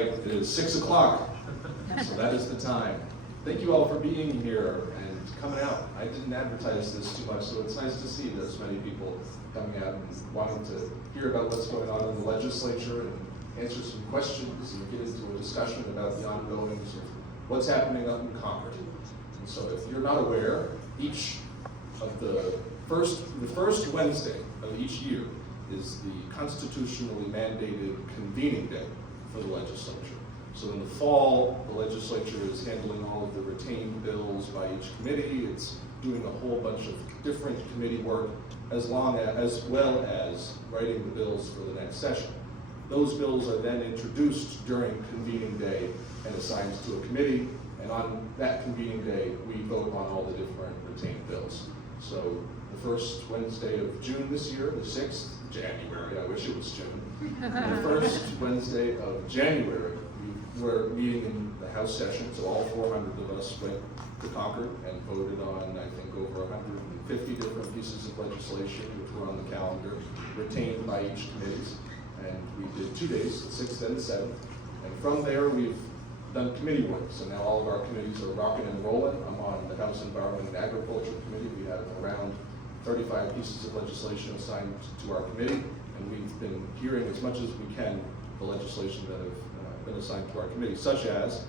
right, it is 6 o'clock, so that is the time. Thank you all for being here and coming out. I didn't advertise this too much, so it's nice to see there's many people coming out and wanting to hear about what's going on in the legislature and answer some questions and get into a discussion about the ongoings of what's happening up in Concord. And so if you're not aware, each of the first Wednesday of each year is the constitutionally mandated convening day for the legislature. So in the fall, the legislature is handling all of the retained bills by each committee. It's doing a whole bunch of different committee work as well as writing the bills for the next session. Those bills are then introduced during convening day and assigned to a committee, and on that convening day, we vote on all the different retained bills. So the first Wednesday of June this year, the 6th, January, I wish it was June. The first Wednesday of January, we were meeting in the House session, so all 400 of us went to Concord and voted on, I think, over 150 different pieces of legislation which were on the calendar, retained by each committee. And we did 2 days, the 6th and the 7th. And from there, we've done committee work. So now all of our committees are rocking and rolling. I'm on the House Environment and Agriculture Committee. We have around 35 pieces of legislation assigned to our committee, and we've been hearing as much as we can the legislation that have been assigned to our committee, such as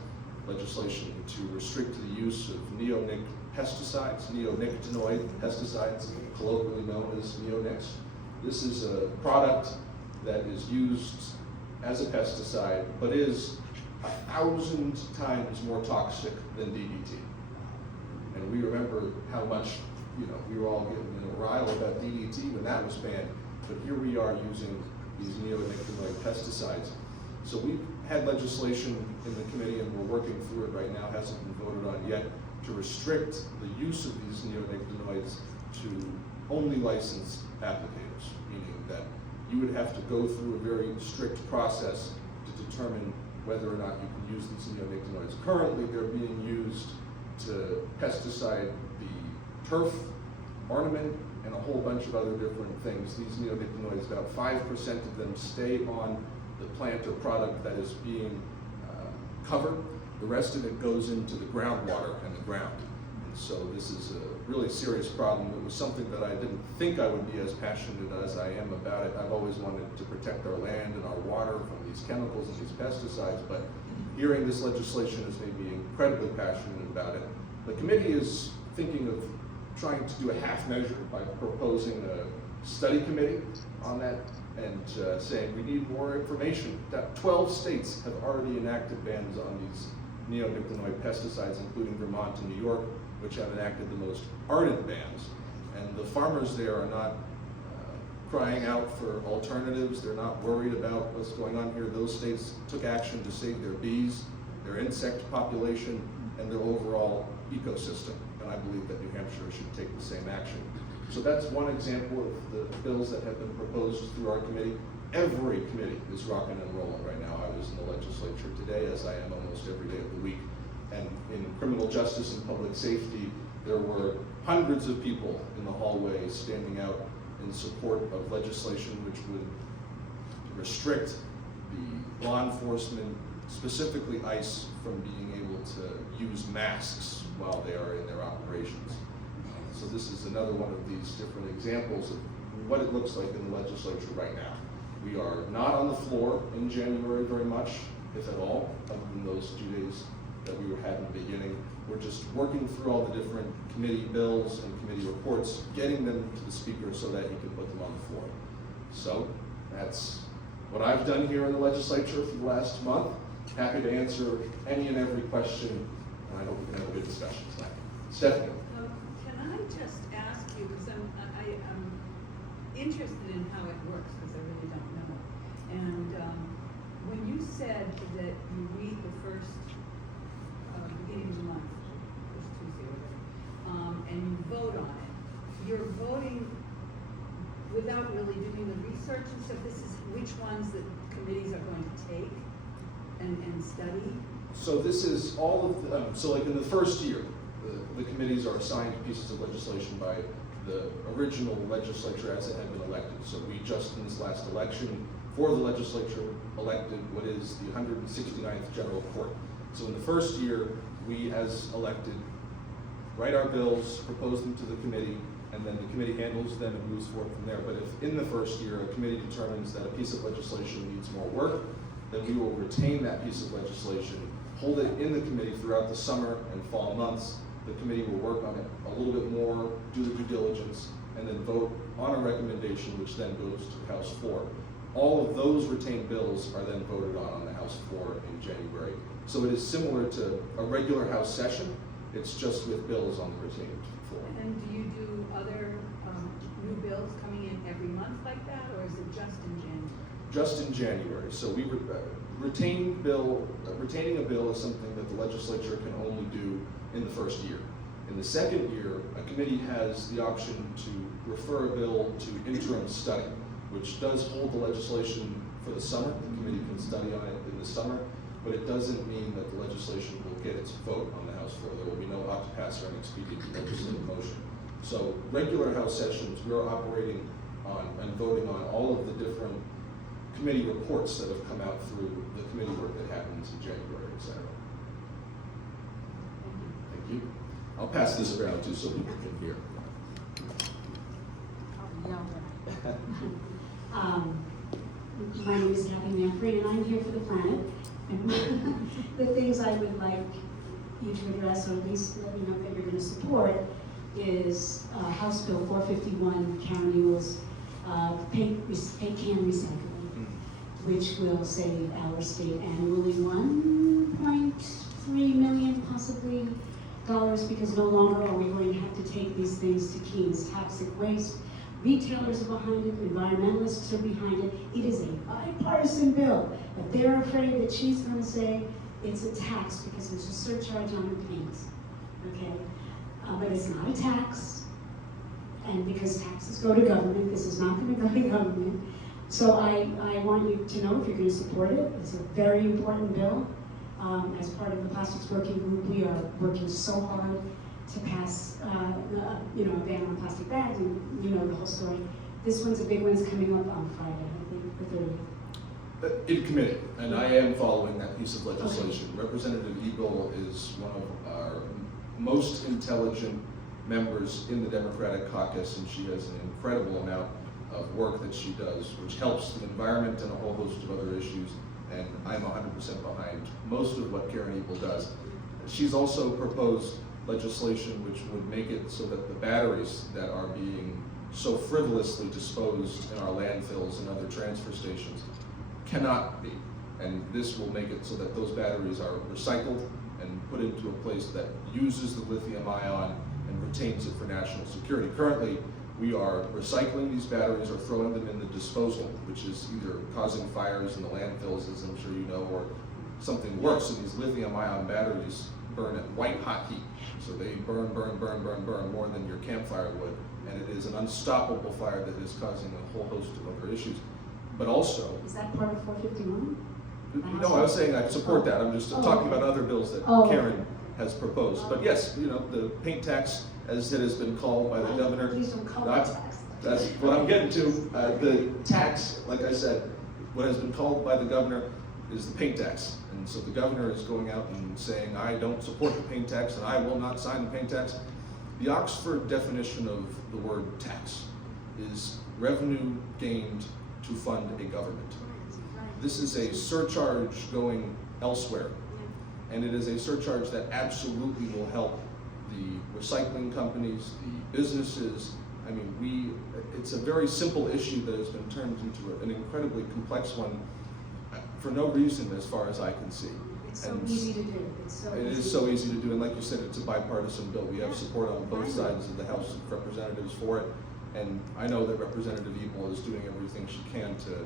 legislation to restrict the use of neonicotinoid pesticides, colloquially known as neonics. This is a product that is used as a pesticide, but is 1,000 times more toxic than DDT. And we remember how much, we were all getting in a rile about DDT when that was banned, but here we are using these neonicotinoid pesticides. So we've had legislation in the committee, and we're working through it right now, hasn't been voted on yet, to restrict the use of these neonicotinoids to only licensed applicators, meaning that you would have to go through a very strict process to determine whether or not you can use these neonicotinoids. Currently, they're being used to pesticide the turf, ornament, and a whole bunch of other different things. These neonicotinoids, about 5% of them stay on the plant or product that is being covered. The rest of it goes into the groundwater and the ground. And so this is a really serious problem. It was something that I didn't think I would be as passionate as I am about it. I've always wanted to protect our land and our water from these chemicals and these pesticides, but hearing this legislation has made me incredibly passionate about it. The committee is thinking of trying to do a half measure by proposing a study committee on that and saying we need more information. That 12 states have already enacted bans on these neonicotinoid pesticides, including Vermont and New York, which have enacted the most ardent bans. And the farmers there are not crying out for alternatives. They're not worried about what's going on here. Those states took action to save their bees, their insect population, and their overall ecosystem. And I believe that New Hampshire should take the same action. So that's one example of the bills that have been proposed through our committee. Every committee is rocking and rolling right now. I was in the legislature today, as I am almost every day of the week. And in criminal justice and public safety, there were hundreds of people in the hallway standing out in support of legislation which would restrict the law enforcement, specifically ICE, from being able to use masks while they are in their operations. So this is another one of these different examples of what it looks like in the legislature right now. We are not on the floor in January very much, if at all, other than those 2 days that we had in the beginning. We're just working through all the different committee bills and committee reports, getting them to the speaker so that he can put them on the floor. So that's what I've done here in the legislature for the last month. Happy to answer any and every question, and I hope we can have a good discussion tonight. Stephanie. Can I just ask you, because I'm interested in how it works, because I really don't know. And when you said that you read the first beginning of the month, first Tuesday or whatever, and you vote on it, you're voting without really doing the research and stuff. This is which ones that committees are going to take and study? So this is all of the, so like in the first year, the committees are assigned pieces of legislation by the original legislature as it had been elected. So we just in this last election for the legislature elected what is the 169th General Court. So in the first year, we as elected write our bills, propose them to the committee, and then the committee handles them and moves forward from there. But if in the first year a committee determines that a piece of legislation needs more work, then we will retain that piece of legislation, hold it in the committee throughout the summer and fall months. The committee will work on it a little bit more, do the due diligence, and then vote on a recommendation, which then goes to the House floor. All of those retained bills are then voted on the House floor in January. So it is similar to a regular House session, it's just with bills on the retained floor. And do you do other new bills coming in every month like that, or is it just in January? Just in January. So we retaining a bill is something that the legislature can only do in the first year. In the second year, a committee has the option to refer a bill to interim study, which does hold the legislation for the summer. The committee can study on it in the summer, but it doesn't mean that the legislation will get its vote on the House floor. There will be no ought to pass or an expedient legislative motion. So regular House sessions, we're operating on and voting on all of the different committee reports that have come out through the committee work that happens in January, et cetera. Thank you. I'll pass this around too so people can hear. My name is Kathy Manfrey, and I'm here for the planet. And the things I would like you to address, or at least let me know that you're going to support, is House Bill 451, Karen Ewell's paint can recycling, which will save our state annually $1.3 million possibly dollars, because no longer are we going to have to take these things to Keens. Toxic waste, retailers are behind it, environmentalists are behind it. It is a bipartisan bill, but they're afraid that she's going to say it's a tax because it's a surcharge on the paint, okay? But it's not a tax, and because taxes go to government, this is not going to go to government. So I want you to know if you're going to support it. It's a very important bill. As part of the Plastics Working Group, we are working so hard to pass, a ban on plastic bags, and you know the whole story. This one's a big one's coming up on Friday, I think, the 30th. In committee, and I am following that piece of legislation. Okay. Representative Eagle is one of our most intelligent members in the Democratic caucus, and she has an incredible amount of work that she does, which helps the environment and a whole host of other issues, and I'm 100% behind most of what Karen Eagle does. She's also proposed legislation which would make it so that the batteries that are being so frivolously disposed in our landfills and other transfer stations cannot be. And this will make it so that those batteries are recycled and put into a place that uses the lithium ion and retains it for national security. Currently, we are recycling these batteries or throwing them in the disposal, which is either causing fires in the landfills, as I'm sure you know, or something worse. So these lithium ion batteries burn at white hot heat. So they burn more than your campfire would. And it is an unstoppable fire that is causing a whole host of other issues. But also... Is that part of 451? No, I was saying I support that. I'm just talking about other bills that Karen has proposed. But yes, you know, the paint tax, as it has been called by the governor. Please don't call it tax. That's what I'm getting to. The tax, like I said, what has been called by the governor is the paint tax. And so the governor is going out and saying, I don't support the paint tax and I will not sign the paint tax. The Oxford definition of the word tax is revenue gained to fund a government. This is a surcharge going elsewhere. And it is a surcharge that absolutely will help the recycling companies, the businesses. I mean, it's a very simple issue that has been turned into an incredibly complex one for no reason as far as I can see. It's so easy to do. It is so easy to do, and like you said, it's a bipartisan bill. We have support on both sides of the House of Representatives for it, and I know that Representative Eagle is doing everything she can to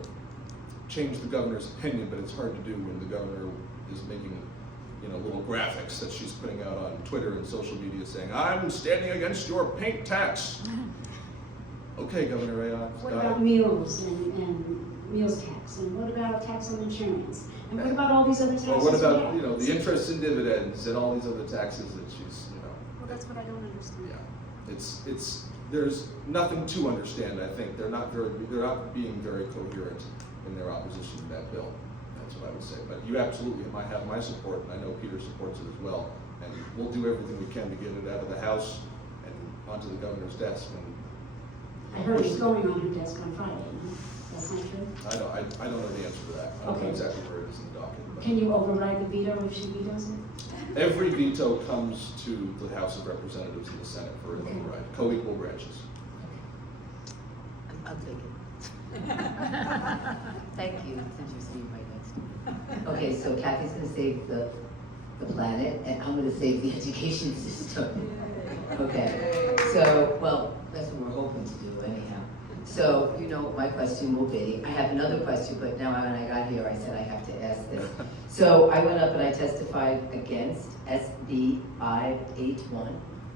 change the governor's opinion, but it's hard to do when the governor is making, you know, little graphics that she's putting out on Twitter and social media saying, I'm standing against your paint tax. Okay, Governor Ayotte. What about meals and meals tax? And what about tax on insurance? And what about all these other taxes? Or what about, you know, the interest in dividends and all these other taxes that she's, you know. Well, that's what I don't understand. Yeah, there's nothing to understand, I think. They're not being very coherent. in their opposition to that bill. That's what I would say. But you absolutely might have my support, and I know Peter supports it as well. And we'll do everything we can to get it out of the House and onto the governor's desk. And I heard it's going on her desk on Friday. That's not true? I don't know the answer to that. I don't know Okay. exactly where it is in the docket. But Can you override the veto if she vetoes it? every veto comes to the House of Representatives and the Senate for an Okay. override, co-equal branches. I'll take it. Thank you, since you're sitting right next to me. Okay, so Kathy's gonna save the planet, and I'm gonna save the education system. Okay, so, well, that's what we're hoping to do anyhow. So, you know what my question will be. I have another question, but now when I got here, I said I have to ask this. So I went up and I testified against SB 581,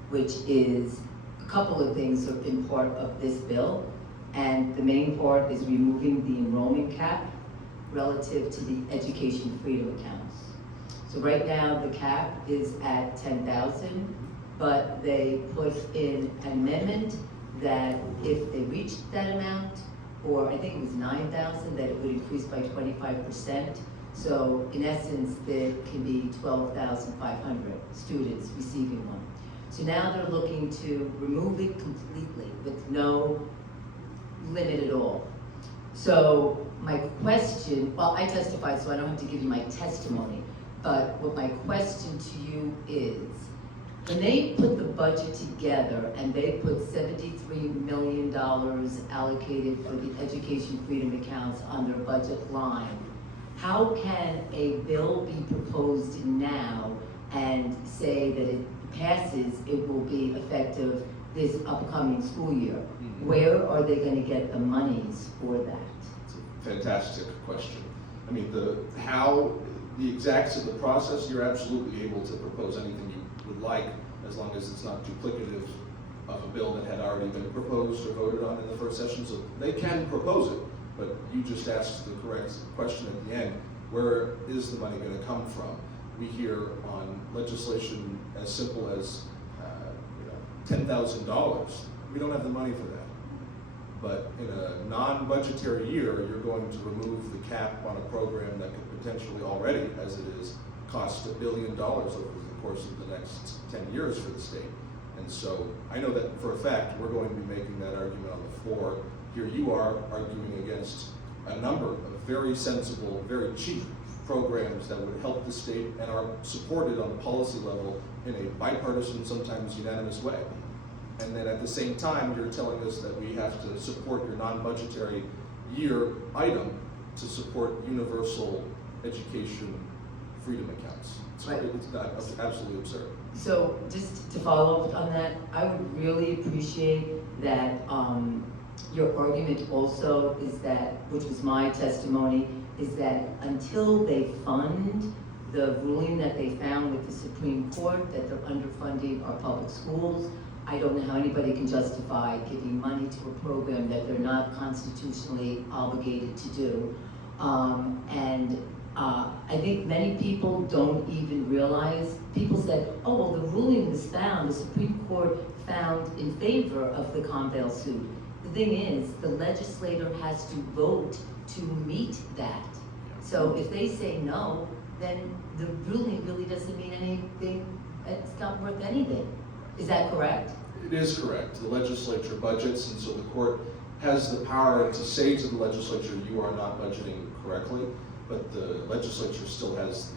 which is a couple of things are in part of this bill. And the main part is removing the enrollment cap relative to the education freedom accounts. So right now, the cap is at 10,000, but they put in an amendment that if they reached that amount, or I think it was 9,000, that it would increase by 25%. So in essence, there can be 12,500 students receiving one. So now they're looking to remove it completely with no limit at all. So my question, well, I testified, so I don't have to give you my testimony, but what my question to you is, when they put the budget together and they put $73 million allocated for the education freedom accounts on their budget line, how can a bill be proposed now and say that it passes, it will be effective this upcoming school year? Where are they going to get the monies for that? It's a fantastic question. I mean, the exacts of the process, you're absolutely able to propose anything you would like, as long as it's not duplicative of a bill that had already been proposed or voted on in the first session. So they can propose it, but you just asked the correct question at the end. Where is the money going to come from? We hear on legislation as simple as $10,000. We don't have the money for that. But in a non-budgetary year, you're going to remove the cap on a program that could potentially already, as it is, cost $1 billion over the course of the next 10 years for the state. And so I know that for a fact, we're going to be making that argument on the floor. Here you are arguing against a number of very sensible, very cheap programs that would help the state and are supported on a policy level in a bipartisan, sometimes unanimous way. And then at the same time, you're telling us that we have to support your non-budgetary year item to support universal education freedom accounts. Right. It's absolutely absurd. So just to follow up on that, I would really appreciate that your argument also is that, which was my testimony, is that until they fund the ruling that they found with the Supreme Court that they're underfunding our public schools, I don't know how anybody can justify giving money to a program that they're not constitutionally obligated to do. I think many people don't even realize, people said, oh, well, the ruling was found, the Supreme Court found in favor of the Convail suit. The thing is, the legislator has to vote to meet that. So if they say no, then the ruling really doesn't mean anything, it's not worth anything. Is that correct? It is correct. The legislature budgets, and so the court has the power to say to the legislature, you are not budgeting correctly, but the legislature still has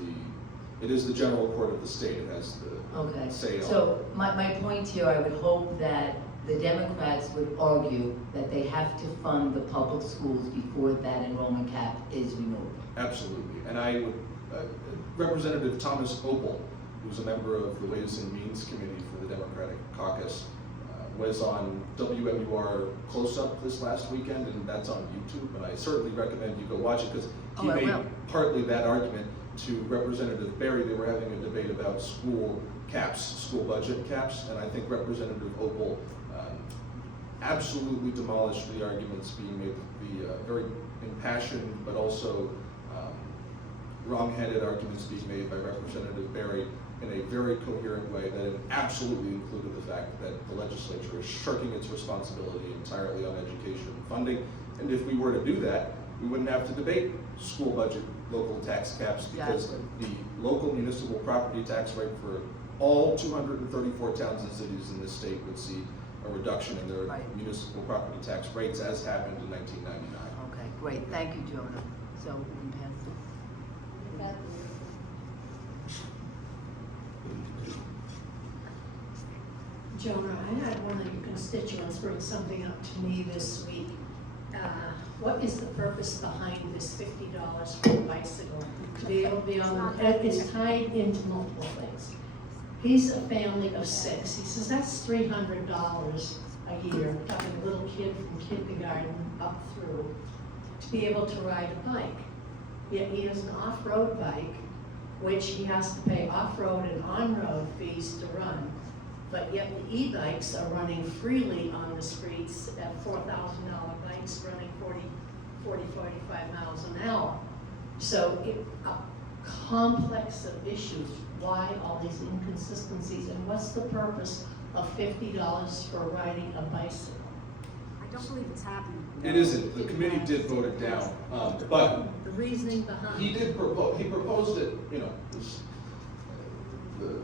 it is the general court of the state. It has the say on. So my point here, I would hope that the Democrats would argue that they have to fund the public schools before that enrollment cap is removed. Absolutely. And I would, Representative Thomas Opel, who's a member of the Ways and Means Committee for the Democratic Caucus, was on WMUR Close-Up this last weekend, and that's on YouTube, and I certainly recommend you go watch it, because he made partly that argument to Representative Berry. They were having a debate about school caps, school budget caps, and I think Representative Opel absolutely demolished the arguments being made, the very impassioned but also wrong-headed arguments being made by Representative Berry in a very coherent way that it absolutely included the fact that the legislature is shirking its responsibility entirely on education funding. And if we were to do that, we wouldn't have to debate school budget, local tax caps, because Exactly. the local municipal property tax rate for all 234 towns and cities in this state would see a reduction in their Right. municipal property tax rates, as happened in 1999. Okay, great, thank you, Jonah. So we can pass this. Jonah, I had one of your constituents bring something up to me this week. What is the purpose behind this $50 for a bicycle? To be able to be on, it's tied into multiple things. He's a family of 6. He says that's $300 a year, having a little kid from kindergarten up through, to be able to ride a bike. Yet he has an off-road bike, which he has to pay off-road and on-road fees to run. But yet the e-bikes are running freely on the streets at $4,000 bikes running 45 miles an hour. So a complex of issues. Why all these inconsistencies, and what's the purpose of $50 for riding a bicycle? I don't believe it's happening. It isn't, the committee did vote it down, but The reasoning behind he did he proposed it, you know, the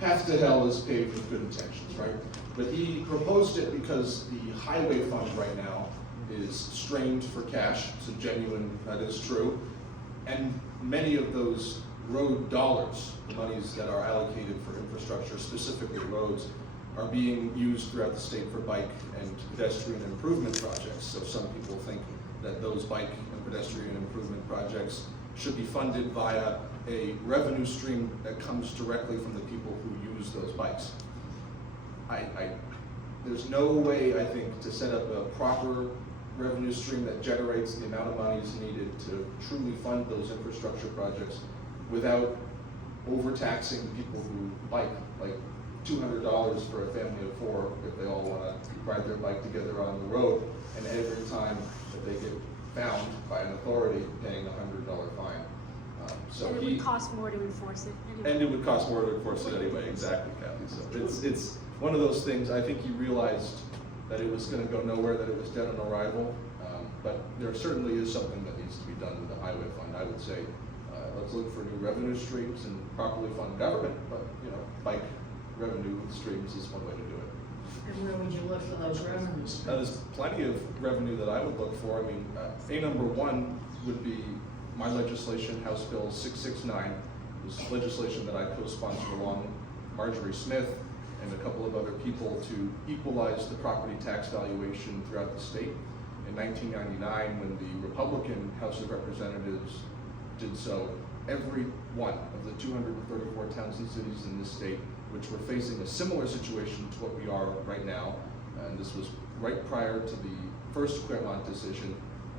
path to hell is paved with good intentions, right? But he proposed it because the highway fund right now is strained for cash. It's a genuine, that is true. And many of those road dollars, the monies that are allocated for infrastructure, specifically roads, are being used throughout the state for bike and pedestrian improvement projects. So some people think that those bike and pedestrian improvement projects should be funded via a revenue stream that comes directly from the people who use those bikes. There's no way, I think, to set up a proper revenue stream that generates the amount of monies needed to truly fund those infrastructure projects without overtaxing people who bike, like $200 for a family of 4 if they all want to ride their bike together on the road, and every time that they get found by an authority paying a $100 fine. So And it would cost more to enforce it anyway. and it would cost more to enforce it anyway, exactly, Kathy. So it's one of those things, I think he realized that it was gonna go nowhere, that it was dead on arrival. But there certainly is something that needs to be done with the highway fund. I would say, let's look for new revenue streams and properly fund government, but, you know, bike revenue streams is one way to do it. And where would you look for those revenues? Now, there's plenty of revenue that I would look for. I mean, A number 1 would be my legislation, House Bill 669. It was legislation that I co-sponsored along Marjorie Smith and a couple of other people to equalize the property tax valuation throughout the state. In 1999, when the Republican House of Representatives did so, every one of the 234 towns and cities in this state, which were facing a similar situation to what we are right now, and this was right prior to the first Claremont decision,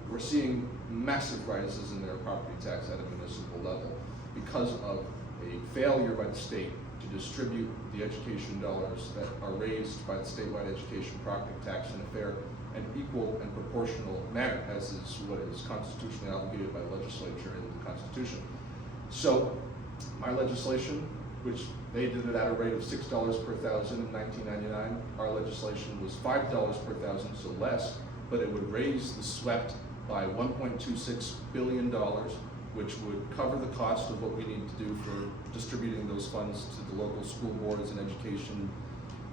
we're seeing massive rises in their property tax at a municipal level because of a failure by the state to distribute the education dollars that are raised by the statewide education property tax in a fair and equal and proportional manner, as is what is constitutionally obligated by the legislature in the Constitution. So my legislation, which they did it at a rate of $6 per thousand in 1999, our legislation was $5 per thousand, so less, but it would raise the SWEPT by $1.26 billion, which would cover the cost of what we need to do for distributing those funds to the local school boards and education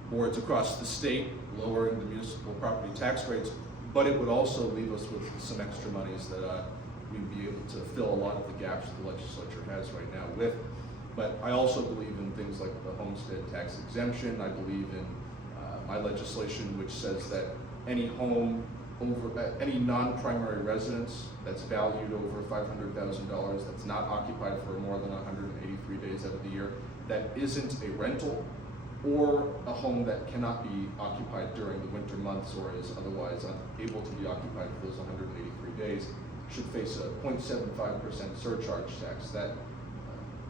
boards across the state, lowering the municipal property tax rates, but it would also leave us with some extra monies that we'd be able to fill a lot of the gaps the legislature has right now with. But I also believe in things like the homestead tax exemption. I believe in my legislation, which says that any home over, any non-primary residence that's valued over $500,000, that's not occupied for more than 183 days out of the year, that isn't a rental or a home that cannot be occupied during the winter months or is otherwise unable to be occupied for those 183 days, should face a 0.75% surcharge tax. That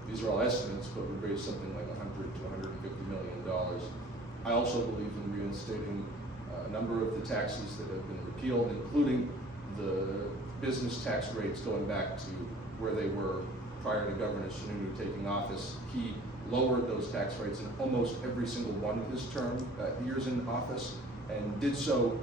these are all estimates, but would raise something like $100 to $150 million. I also believe in reinstating a number of the taxes that have been repealed, including the business tax rates going back to where they were prior to Governor Sununu taking office. He lowered those tax rates in almost every single one of his years in office, and did so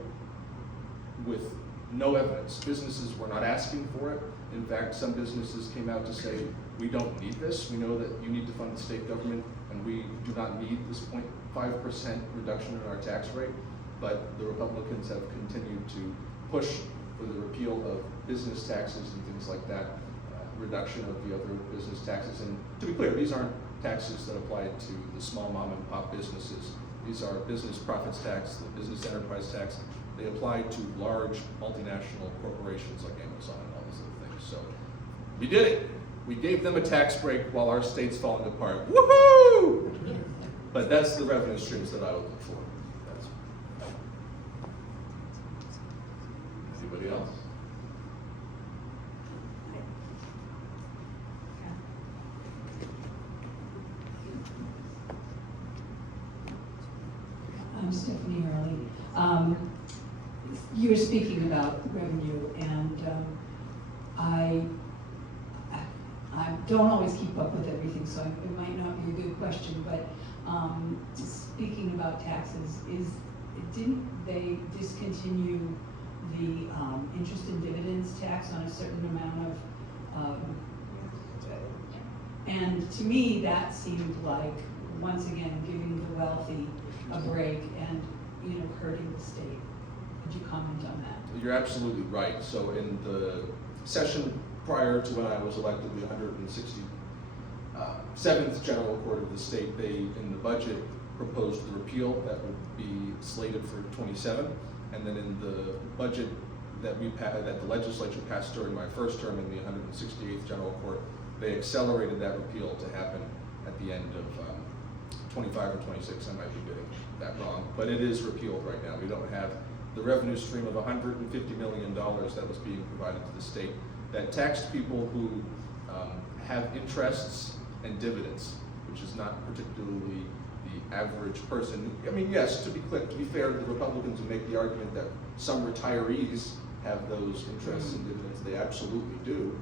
with no evidence. Businesses were not asking for it. In fact, some businesses came out to say, we don't need this. We know that you need to fund the state government, and we do not need this 0.5% reduction in our tax rate. But the Republicans have continued to push for the repeal of business taxes and things like that, reduction of the other business taxes. And to be clear, these aren't taxes that apply to the small mom and pop businesses. These are business profits tax, the business enterprise tax. They apply to large multinational corporations like Amazon and all these other things. So we did it. We gave them a tax break while our state's falling apart. Woohoo! But that's the revenue streams that I would look for. Anybody else? I'm Stephanie Hurley. You were speaking about revenue, and I don't always keep up with everything, so it might not be a good question, but speaking about taxes, didn't they discontinue the interest and dividends tax on a certain amount of, and to me, that seemed like, once again, giving the wealthy a break and, hurting the state. Could you comment on that? You're absolutely right. So in the session prior to when I was elected, the 167th General Court of the state, they, in the budget, proposed the repeal that would be slated for 27. And then in the budget that that the legislature passed during my first term in the 168th General Court, they accelerated that repeal to happen at the end of 25 or 26. I might be getting that wrong, but it is repealed right now. We don't have the revenue stream of $150 million that was being provided to the state that taxed people who have interests and dividends, which is not particularly the average person. I mean, yes, to be fair, the Republicans would make the argument that some retirees have those interests and dividends. They absolutely do,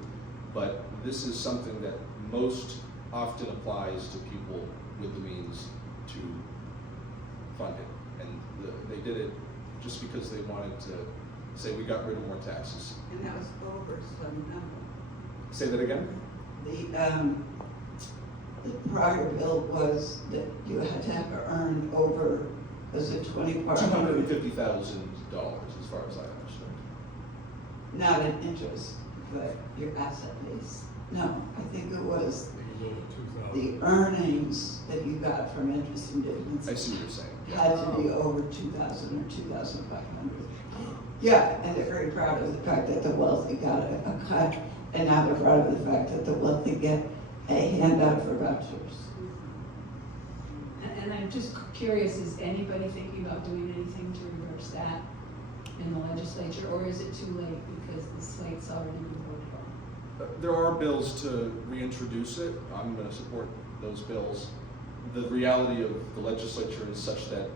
but this is something that most often applies to people with the means to fund it. And they did it just because they wanted to say, we got rid of more taxes. And that was over some number. Say that again? The prior bill was that you had to have earned over, was it 25? $250,000 as far as I understand. Not in interest, but your asset base. No, I think it was the earnings that you got from interest and dividends I see what you're saying. had to be over 2,000 or 2,500. Yeah, and they're very proud of the fact that the wealthy got a cut, and now they're proud of the fact that the wealthy get a handout for vouchers. And I'm just curious, is anybody thinking about doing anything to reverse that in the legislature, or is it too late because the slate's already been voted on? There are bills to reintroduce it. I'm going to support those bills. The reality of the legislature is such that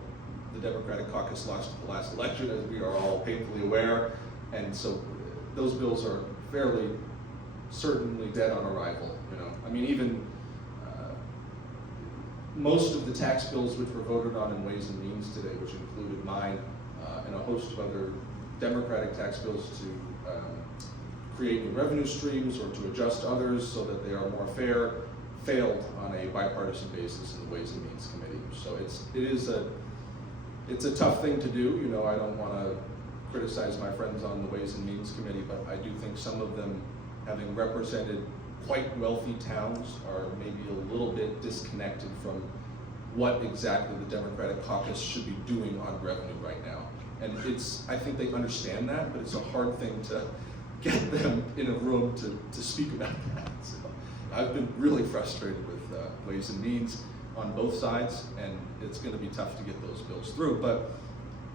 the Democratic caucus lost the last election, as we are all painfully aware, and so those bills are fairly certainly dead on arrival. I mean, even most of the tax bills which were voted on in Ways and Means today, which included mine and a host of other Democratic tax bills to create new revenue streams or to adjust others so that they are more fair, failed on a bipartisan basis in the Ways and Means Committee. So it's a tough thing to do. I don't want to criticize my friends on the Ways and Means Committee, but I do think some of them, having represented quite wealthy towns, are maybe a little bit disconnected from what exactly the Democratic caucus should be doing on revenue right now. And I think they understand that, but it's a hard thing to get them in a room to speak about that. So I've been really frustrated with Ways and Means on both sides, and it's going to be tough to get those bills through. But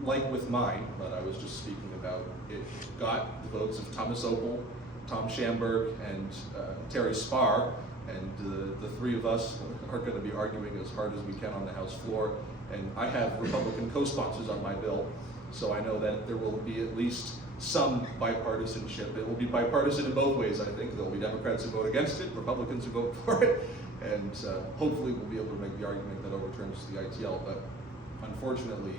like with mine, that I was just speaking about, it got the votes of Thomas Opel, Tom Schamberg, and Terry Spar, and the three of us are going to be arguing as hard as we can on the House floor. And I have Republican co-sponsors on my bill, so I know that there will be at least some bipartisanship. It will be bipartisan in both ways, I think. There will be Democrats who vote against it, Republicans who vote for it, and hopefully we'll be able to make the argument that overturns the ITL. But unfortunately,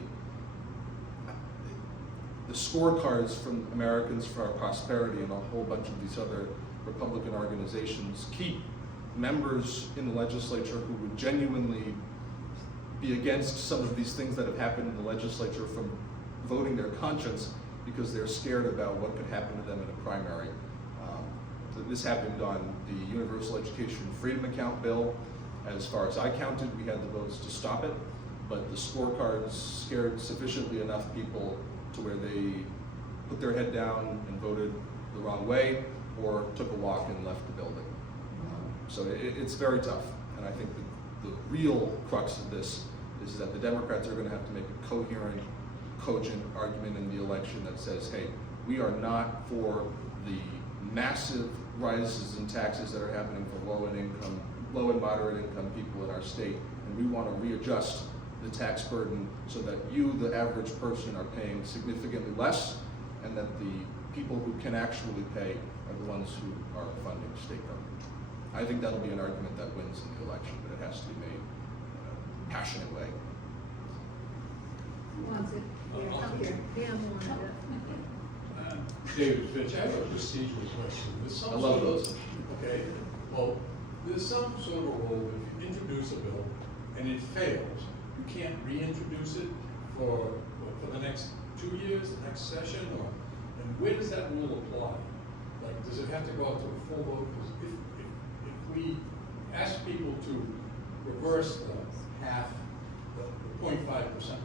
the scorecards from Americans for Our Prosperity and a whole bunch of these other Republican organizations keep members in the legislature who would genuinely be against some of these things that have happened in the legislature from voting their conscience because they're scared about what could happen to them in a primary. This happened on the Universal Education Freedom Account bill. As far as I counted, we had the votes to stop it, but the scorecards scared sufficiently enough people to where they put their head down and voted the wrong way or took a walk and left the building. So it's very tough, and I think the real crux of this is that the Democrats are going to have to make a coherent, cogent argument in the election that says, hey, we are not for the massive rises in taxes that are happening for low and moderate income people in our state, and we want to readjust the tax burden so that you, the average person, are paying significantly less, and that the people who can actually pay are the ones who are funding state government. I think that'll be an argument that wins in the election, but it has to be made in a passionate way. Who wants it? Yeah, up here. Pam wanted it. David Fitch, I have a procedural question. There's some I love sort of- those. Okay, well, there's some sort of rule, if you introduce a bill and it fails, you can't reintroduce it for the next 2 years, the next session, or, and where does that rule apply? Like, does it have to go out to a full vote? Because if we ask people to reverse the 0.5%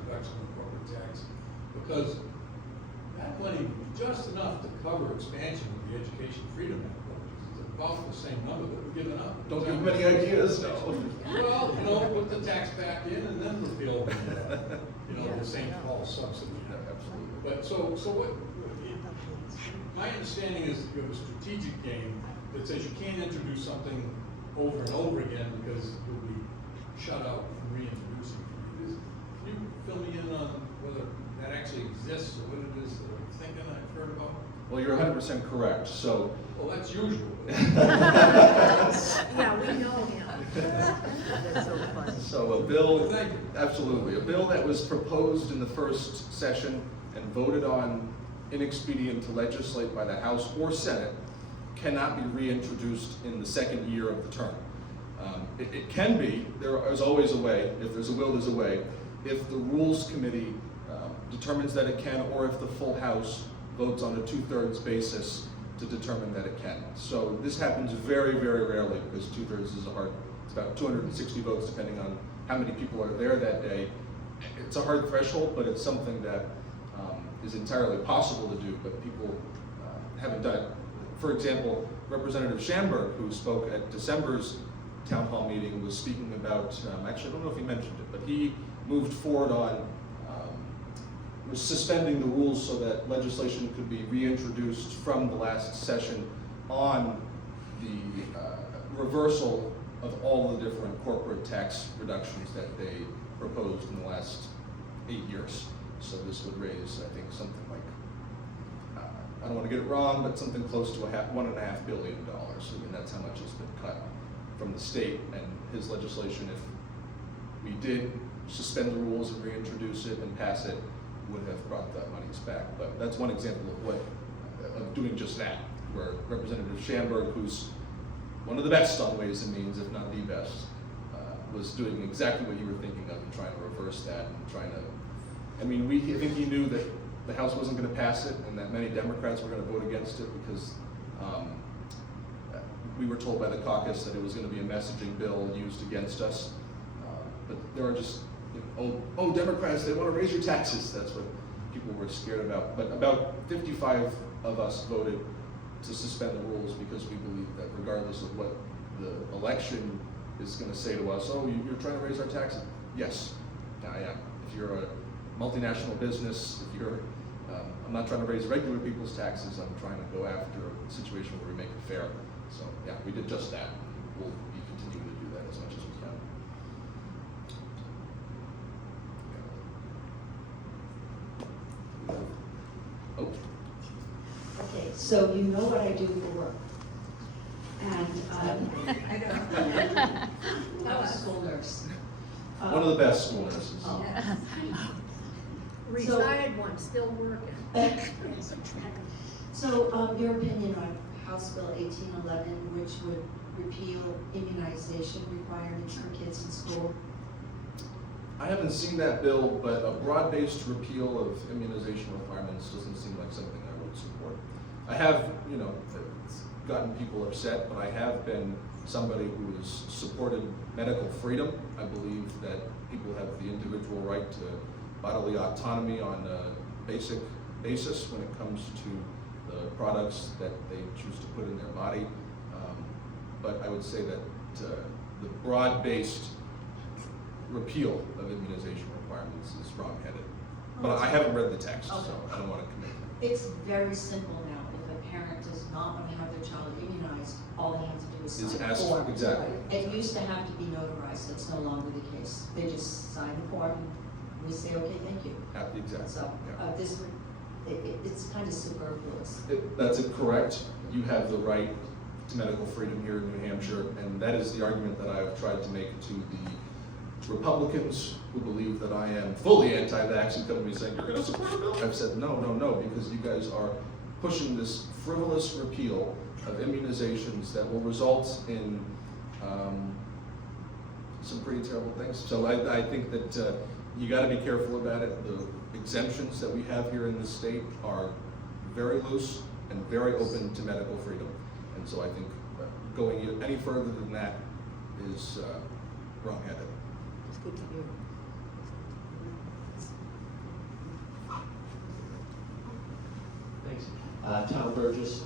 reduction in corporate tax, because that money would be just enough to cover expansion of the Education Freedom Act. It's about the same number that we're giving up. Don't give them any ideas. Well, put the tax back in and then repeal, the St. Paul subsidy. Yeah, absolutely. But so what, my understanding is you have a strategic game that says you can't introduce something over and over again because you'll be shut out from reintroducing it. Can you fill me in on whether that actually exists or what it is that I'm thinking I've heard about? Well, you're 100% correct. So, Well, that's usual. Yeah, we know him. That's so funny. so a bill, Thank you. absolutely, a bill that was proposed in the first session and voted on inexpedient to legislate by the House or Senate cannot be reintroduced in the second year of the term. It can be, there is always a way, if there's a will, there's a way, if the Rules Committee determines that it can, or if the full House votes on a 2/3 basis to determine that it can. So this happens very, very rarely because 2/3 is it's about 260 votes depending on how many people are there that day. It's a hard threshold, but it's something that is entirely possible to do, but people haven't done it. For example, Representative Schamberg, who spoke at December's town hall meeting, was speaking about, actually I don't know if he mentioned it, but he moved forward on was suspending the rules so that legislation could be reintroduced from the last session on the reversal of all the different corporate tax reductions that they proposed in the last 8 years. So this would raise, I think, something like, I don't want to get it wrong, but something close to $1.5 billion. I mean, that's how much has been cut from the state, and his legislation, if we did suspend the rules and reintroduce it and pass it, would have brought that monies back. But that's one example of doing just that, where Representative Schamberg, who's one of the best on Ways and Means, if not the best, was doing exactly what you were thinking of and trying to reverse that and trying to, I think he knew that the House wasn't going to pass it and that many Democrats were going to vote against it because we were told by the caucus that it was going to be a messaging bill used against us. But there are just, Democrats, they want to raise your taxes. That's what people were scared about. But about 55 of us voted to suspend the rules because we believe that regardless of what the election is going to say to us, you're trying to raise our taxes. Yes, I am. If you're a multinational business, if you're, I'm not trying to raise regular people's taxes. I'm trying to go after a situation where we make it fair. So yeah, we did just that. We'll be continuing to do that as much as we can. Oh. Okay, so you know what I do for work. And I don't. I'm a school nurse. One of the best school nurses. Oh. Retired one, still working. So, your opinion on House Bill 1811, which would repeal immunization requirements for kids in school? I haven't seen that bill, but a broad-based repeal of immunization requirements doesn't seem like something I would support. I have, gotten people upset, but I have been somebody who has supported medical freedom. I believe that people have the individual right to bodily autonomy on a basic basis when it comes to the products that they choose to put in their body. But I would say that the broad-based repeal of immunization requirements is wrong-headed. But I haven't read the text, so I don't want to commit. It's very simple now. If a parent does not want to have their child immunized, all they have to do is Is sign a ask- form. exactly. It used to have to be notarized, that's no longer the case. They just sign the form, and we say, okay, thank you. Exactly. So, Yeah. this would, it's kind of superfluous. That's correct. You have the right to medical freedom here in New Hampshire, and that is the argument that I've tried to make to the Republicans who believe that I am fully anti-vax and come to me saying, you're gonna support a bill? I've said, no, because you guys are pushing this frivolous repeal of immunizations that will result in some pretty terrible things. So I think that you gotta be careful about it. The exemptions that we have here in this state are very loose and very open to medical freedom. And so I think going any further than that is wrong-headed. It's good to hear. Thanks. Tom Burgess.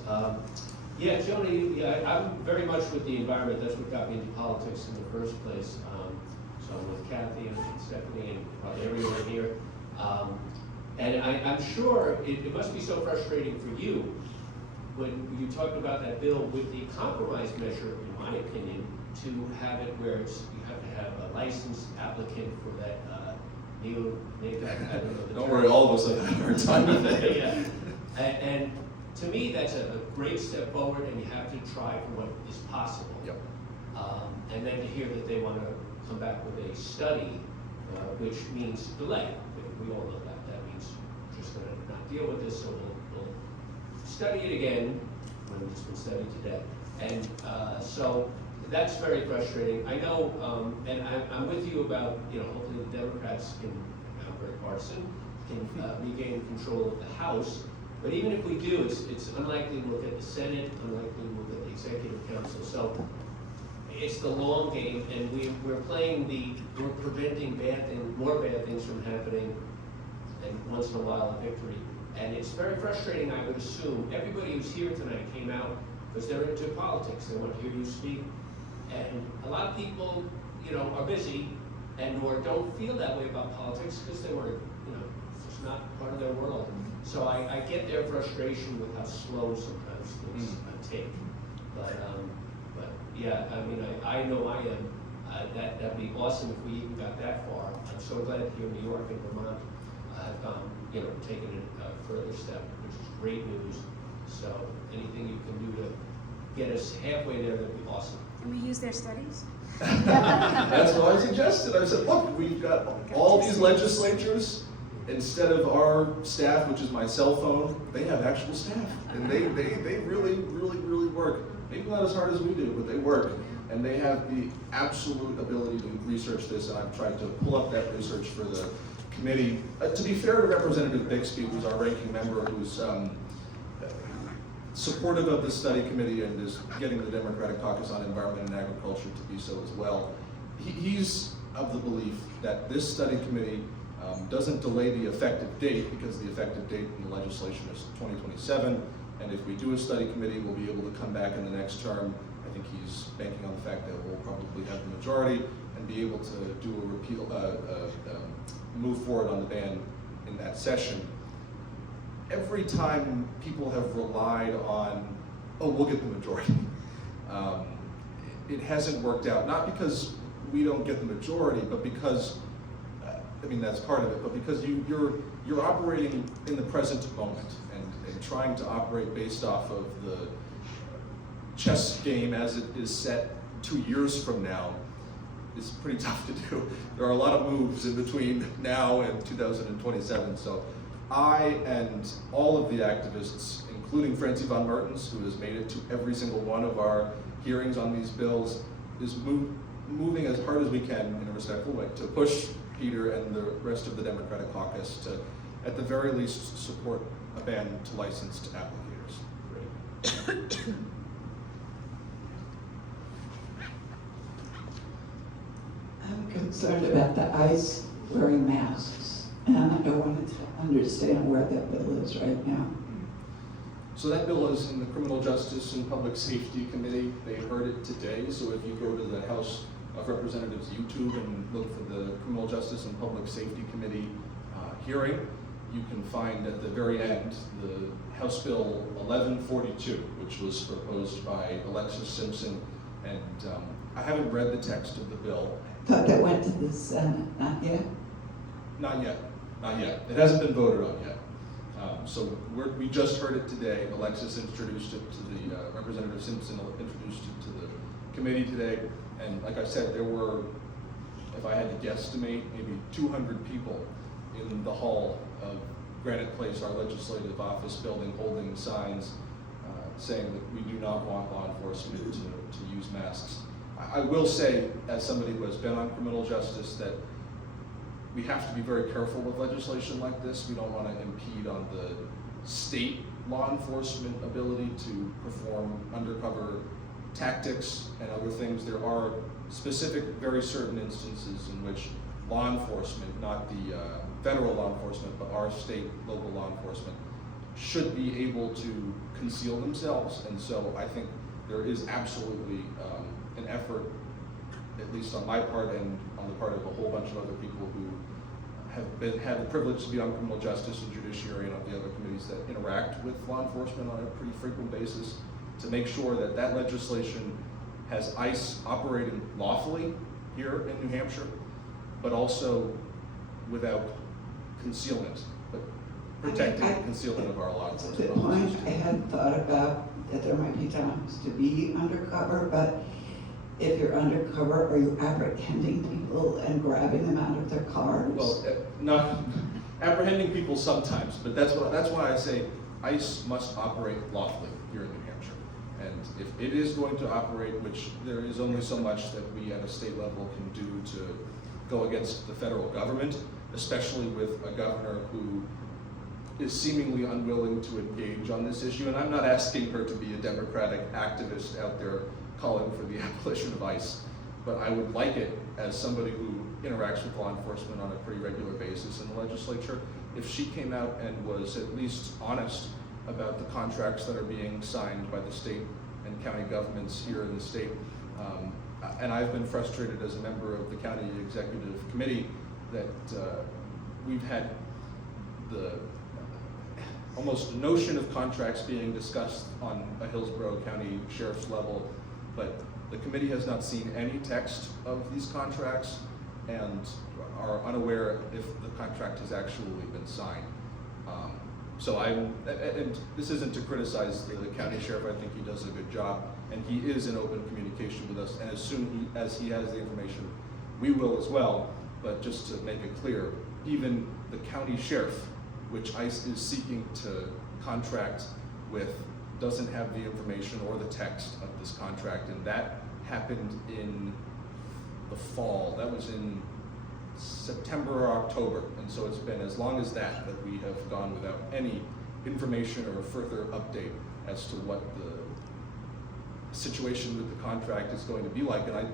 Yeah, Joni, I'm very much with the environment. That's what got me into politics in the first place. So I'm with Kathy and Stephanie and probably everyone here. And I'm sure it must be so frustrating for you when you talked about that bill with the compromise measure, in my opinion, to have it where you have to have a licensed applicant for that I don't know the Don't term. worry, all of us have had a hard time with it. Yeah. And to me, that's a great step forward, and you have to try for what is possible. Yep. And then to hear that they want to come back with a study, which means delay. We all know that. That means we're just going to not deal with this, so we'll study it again when it's been studied today. And so that's very frustrating. I know, and I'm with you about, hopefully the Democrats can, I'm very partisan, can regain control of the House. But even if we do, it's unlikely we'll get the Senate, unlikely we'll get the Executive Council. So it's the long game, and we're preventing more bad things from happening, and once in a while a victory. And it's very frustrating, I would assume. Everybody who's here tonight came out because they're into politics. They want to hear you speak. And a lot of people, are busy or don't feel that way about politics because they were, it's just not part of their world. So I get their frustration with how slow sometimes things take. But yeah, I know I am. That'd be awesome if we even got that far. I'm so glad here in New York and Vermont have gone, taken it a further step, which is great news. So anything you can do to get us halfway there, that'd be awesome. Can we use their studies? That's what I suggested. I said, look, we've got all these legislatures. Instead of our staff, which is my cell phone, they have actual staff. And they really, really, really work. Maybe not as hard as we do, but they work. And they have the absolute ability to research this, and I've tried to pull up that research for the committee. To be fair to Representative Bixby, who's our ranking member, who's supportive of the study committee and is getting the Democratic Caucus on Environment and Agriculture to be so as well. He's of the belief that this study committee doesn't delay the effective date, because the effective date in the legislation is 2027, and if we do a study committee, we'll be able to come back in the next term. I think he's banking on the fact that we'll probably have the majority and be able to do a repeal, move forward on the ban in that session. Every time people have relied on, we'll get the majority, it hasn't worked out, not because we don't get the majority, but because that's part of it, but because you're operating in the present moment and trying to operate based off of the chess game as it is set 2 years from now. is pretty tough to do. There are a lot of moves in between now and 2027, so I and all of the activists, including Francie von Mertens, who has made it to every single one of our hearings on these bills, is moving as hard as we can in a respectful way to push Peter and the rest of the Democratic caucus to, at the very least, support a ban to licensed applicators. I'm concerned about the ICE wearing masks, and I wanted to understand where that bill is right now. So that bill is in the Criminal Justice and Public Safety Committee. They heard it today, so if you go to the House of Representatives YouTube and look for the Criminal Justice and Public Safety Committee hearing, you can find at the very end the House Bill 1142, which was proposed by Alexis Simpson, and I haven't read the text of the bill. Thought that went to the Senate, not yet? Not yet, not yet. It hasn't been voted on yet. So we just heard it today. Alexis introduced it to the, Representative Simpson introduced it to the committee today. And like I said, there were, if I had to guesstimate, maybe 200 people in the hall of Granite Place, our legislative office building, holding signs saying that we do not want law enforcement to use masks. I will say, as somebody who has been on criminal justice, that we have to be very careful with legislation like this. We don't want to impede on the state law enforcement ability to perform undercover tactics and other things. There are specific, very certain instances in which law enforcement, not the federal law enforcement, but our state, local law enforcement, should be able to conceal themselves. And so I think there is absolutely an effort, at least on my part and on the part of a whole bunch of other people who have had the privilege to be on criminal justice and judiciary and on the other committees that interact with law enforcement on a pretty frequent basis, to make sure that that legislation has ICE operating lawfully here in New Hampshire, but also without concealment, but protecting the concealment of our law That's a enforcement. good point. I hadn't thought about that there might be times to be undercover, but if you're undercover, are you apprehending people and grabbing them out of their cars? Well, not apprehending people sometimes, but that's why I say ICE must operate lawfully here in New Hampshire. And if it is going to operate, which there is only so much that we at a state level can do to go against the federal government, especially with a governor who is seemingly unwilling to engage on this issue. And I'm not asking her to be a Democratic activist out there calling for the abolition of ICE, but I would like it, as somebody who interacts with law enforcement on a pretty regular basis in the legislature, if she came out and was at least honest about the contracts that are being signed by the state and county governments here in the state. And I've been frustrated as a member of the county executive committee that we've had the almost notion of contracts being discussed on a Hillsborough County Sheriff's level, but the committee has not seen any text of these contracts and are unaware if the contract has actually been signed. So and this isn't to criticize the county sheriff. I think he does a good job, and he is in open communication with us, and as soon as he has the information, we will as well. But just to make it clear, even the county sheriff, which ICE is seeking to contract with, doesn't have the information or the text of this contract, and that happened in the fall. That was in September or October, and so it's been as long as that we have gone without any information or further update as to what the situation with the contract is going to be like. And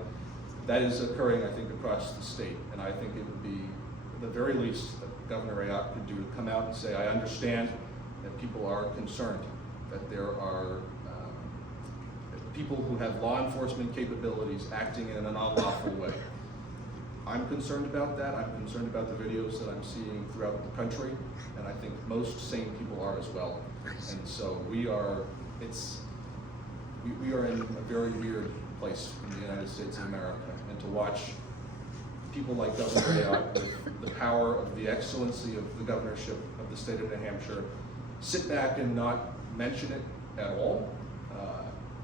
that is occurring, I think, across the state, and I think it would be the very least that Governor Ayotte could do to come out and say, I understand that people are concerned that there are people who have law enforcement capabilities acting in an unlawful way. I'm concerned about that. I'm concerned about the videos that I'm seeing throughout the country, and I think most sane people are as well. And so we are in a very weird place in the United States of America, and to watch people like Governor Ayotte, with the power of the excellency of the governorship of the state of New Hampshire, sit back and not mention it at all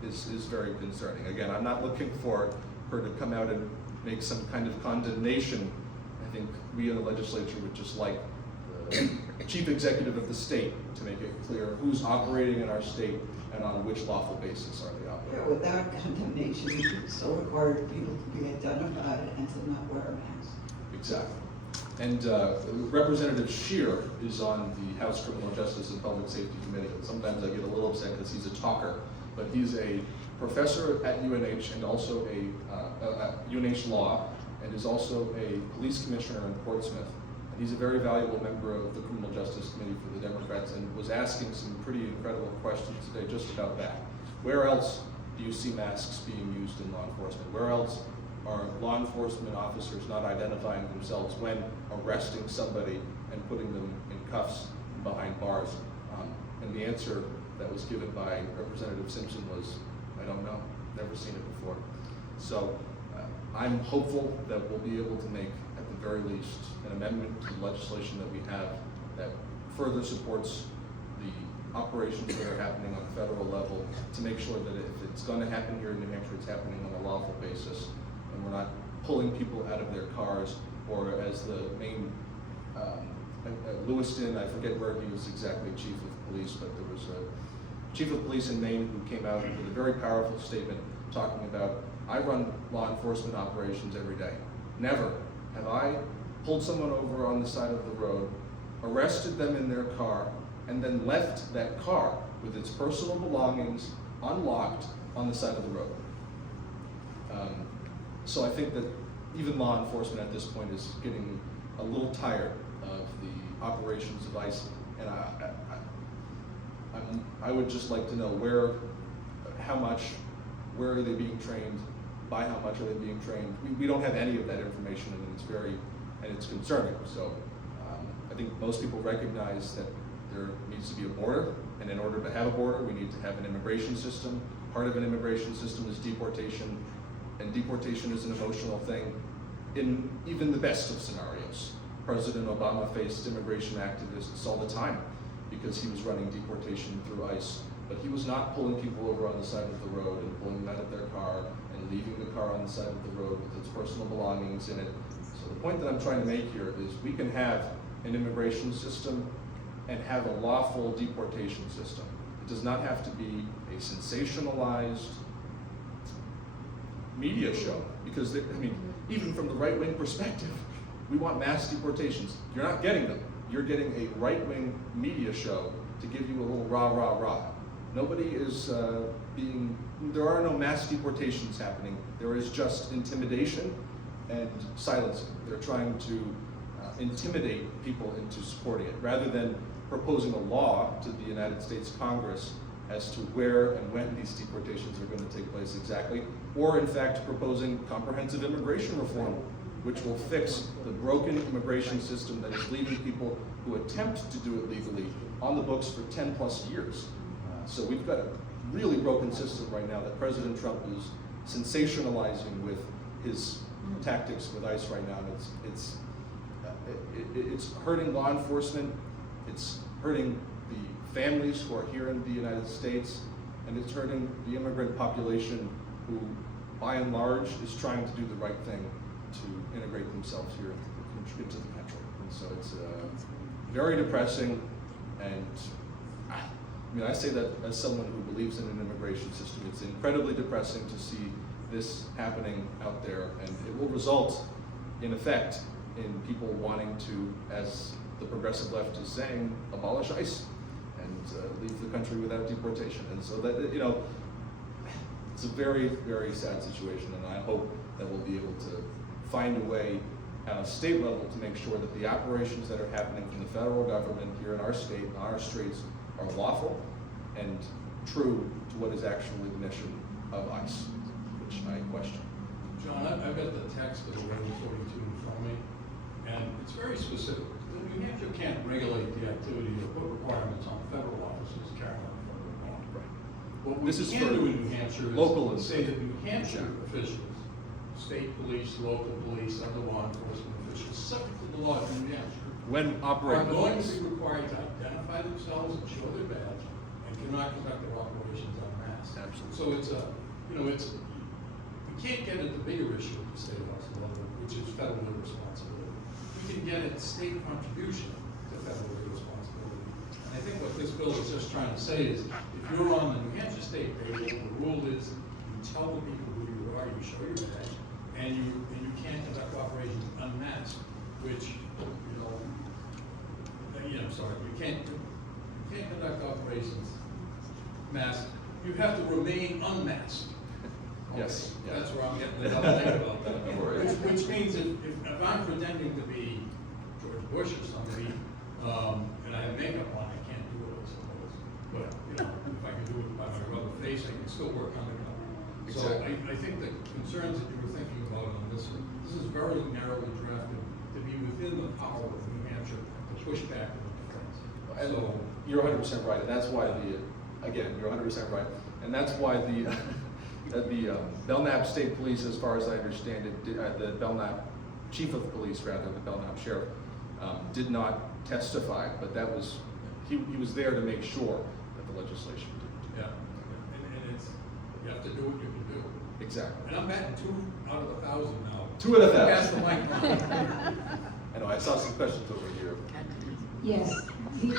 is very concerning. Again, I'm not looking for her to come out and make some kind of condemnation, I think we in the legislature would just like the chief executive of the state to make it clear who's operating in our state and on which lawful basis are they Yeah, operating. without condemnation, you could still require people to be identified and to not wear a mask. Exactly. And Representative Scheer is on the House Criminal Justice and Public Safety Committee. And sometimes I get a little upset because he's a talker, but he's a professor at UNH and also UNH Law, and is also a police commissioner in Portsmouth. And he's a very valuable member of the Criminal Justice Committee for the Democrats, and was asking some pretty incredible questions today just about that. Where else do you see masks being used in law enforcement? Where else are law enforcement officers not identifying themselves when arresting somebody and putting them in cuffs behind bars? And the answer that was given by Representative Simpson was, I don't know, never seen it before. So I'm hopeful that we'll be able to make, at the very least, an amendment to the legislation that we have that further supports the operations that are happening on the federal level, to make sure that if it's going to happen here in New Hampshire, it's happening on a lawful basis, and we're not pulling people out of their cars, or as the main Lewiston, I forget where he was exactly chief of police, but there was a chief of police in Maine who came out with a very powerful statement talking about, I run law enforcement operations every day. Never have I pulled someone over on the side of the road, arrested them in their car, and then left that car with its personal belongings unlocked on the side of the road. So I think that even law enforcement at this point is getting a little tired of the operations of ICE, and I would just like to know how much, where are they being trained, by how much are they being trained? We don't have any of that information, and it's concerning. So I think most people recognize that there needs to be a border, and in order to have a border, we need to have an immigration system. Part of an immigration system is deportation, and deportation is an emotional thing in even the best of scenarios. President Obama faced immigration activists all the time because he was running deportation through ICE, but he was not pulling people over on the side of the road and pulling them out of their car and leaving the car on the side of the road with its personal belongings in it. So the point that I'm trying to make here is we can have an immigration system and have a lawful deportation system. It does not have to be a sensationalized media show, because even from the right-wing perspective, we want mass deportations. You're not getting them. You're getting a right-wing media show to give you a little rah, rah, rah. Nobody is there are no mass deportations happening. There is just intimidation and silencing. They're trying to intimidate people into supporting it, rather than proposing a law to the United States Congress as to where and when these deportations are going to take place exactly, or in fact proposing comprehensive immigration reform, which will fix the broken immigration system that is leaving people who attempt to do it legally on the books for 10 plus years. So we've got a really broken system right now that President Trump is sensationalizing with his tactics with ICE right now. It's hurting law enforcement, it's hurting the families who are here in the United States, and it's hurting the immigrant population who, by and large, is trying to do the right thing to integrate themselves here into the country. And so it's very depressing, and I say that as someone who believes in an immigration system. It's incredibly depressing to see this happening out there, and it will result, in effect, in people wanting to, as the progressive left is saying, abolish ICE and leave the country without deportation. And so that, it's a very, very sad situation, and I hope that we'll be able to find a way at a state level to make sure that the operations that are happening from the federal government here in our state, on our streets, are lawful and true to what is actually the mission of ICE, which I question. John, I've got the text of the Rule 42 in front of me, and it's very specific. New Hampshire can't regulate the activity or put requirements on federal officers carrying out federal law. What we This is can for do in New Hampshire local is say that New Hampshire officials, state police, local police, other law enforcement officials, subject to the law in New Hampshire, When are operating going to ICE. be required to identify themselves and show their badge, and cannot conduct their operations en masse. Absolutely. So it's we can't get at the bigger issue at the state house level, which is federal responsibility. We can get at state contribution to federal responsibility. And I think what this bill is just trying to say is, if you're on the New Hampshire state payroll, the rule is you tell the people who you are, you show your badge, and you can't conduct operations unmasked, which, you can't conduct operations masked. You have to remain unmasked. Yes, yeah. That's where I'm getting the double thing about that. Right. Which means if I'm pretending to be George Bush or somebody, and I have makeup on, I can't do it, I suppose. But, if I can do it by my rubber face, I can still work undercover. So Exactly. I think the concerns that you were thinking about on this is very narrowly drafted to be within the power of New Hampshire to push back the defense. And So, you're 100% right, and that's why you're 100% right, and that's why the Belknap State Police, as far as I understand it, the Belknap Chief of Police, rather, the Belknap Sheriff, did not testify, but that was, he was there to make sure that the legislation didn't. yeah, and it's, you have to do what you can do. Exactly. And I'm batting 2 out of 1,000 now. 2 out of 1,000. Pass the mic. I know, I saw some questions over here. Yes,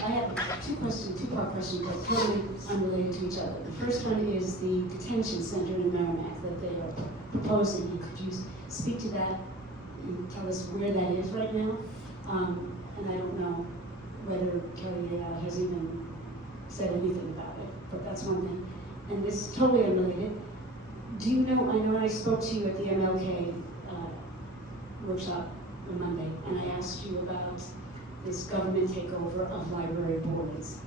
I have two-part question, but totally unrelated to each other. The first one is the detention center in Merrimack that they are proposing. Could you speak to that and tell us where that is right now? And I don't know whether Kelly has even said anything about it, but that's one thing. And this is totally unrelated. Do you know, I know I spoke to you at the MLK workshop on Monday, and I asked you about this government takeover of library boards.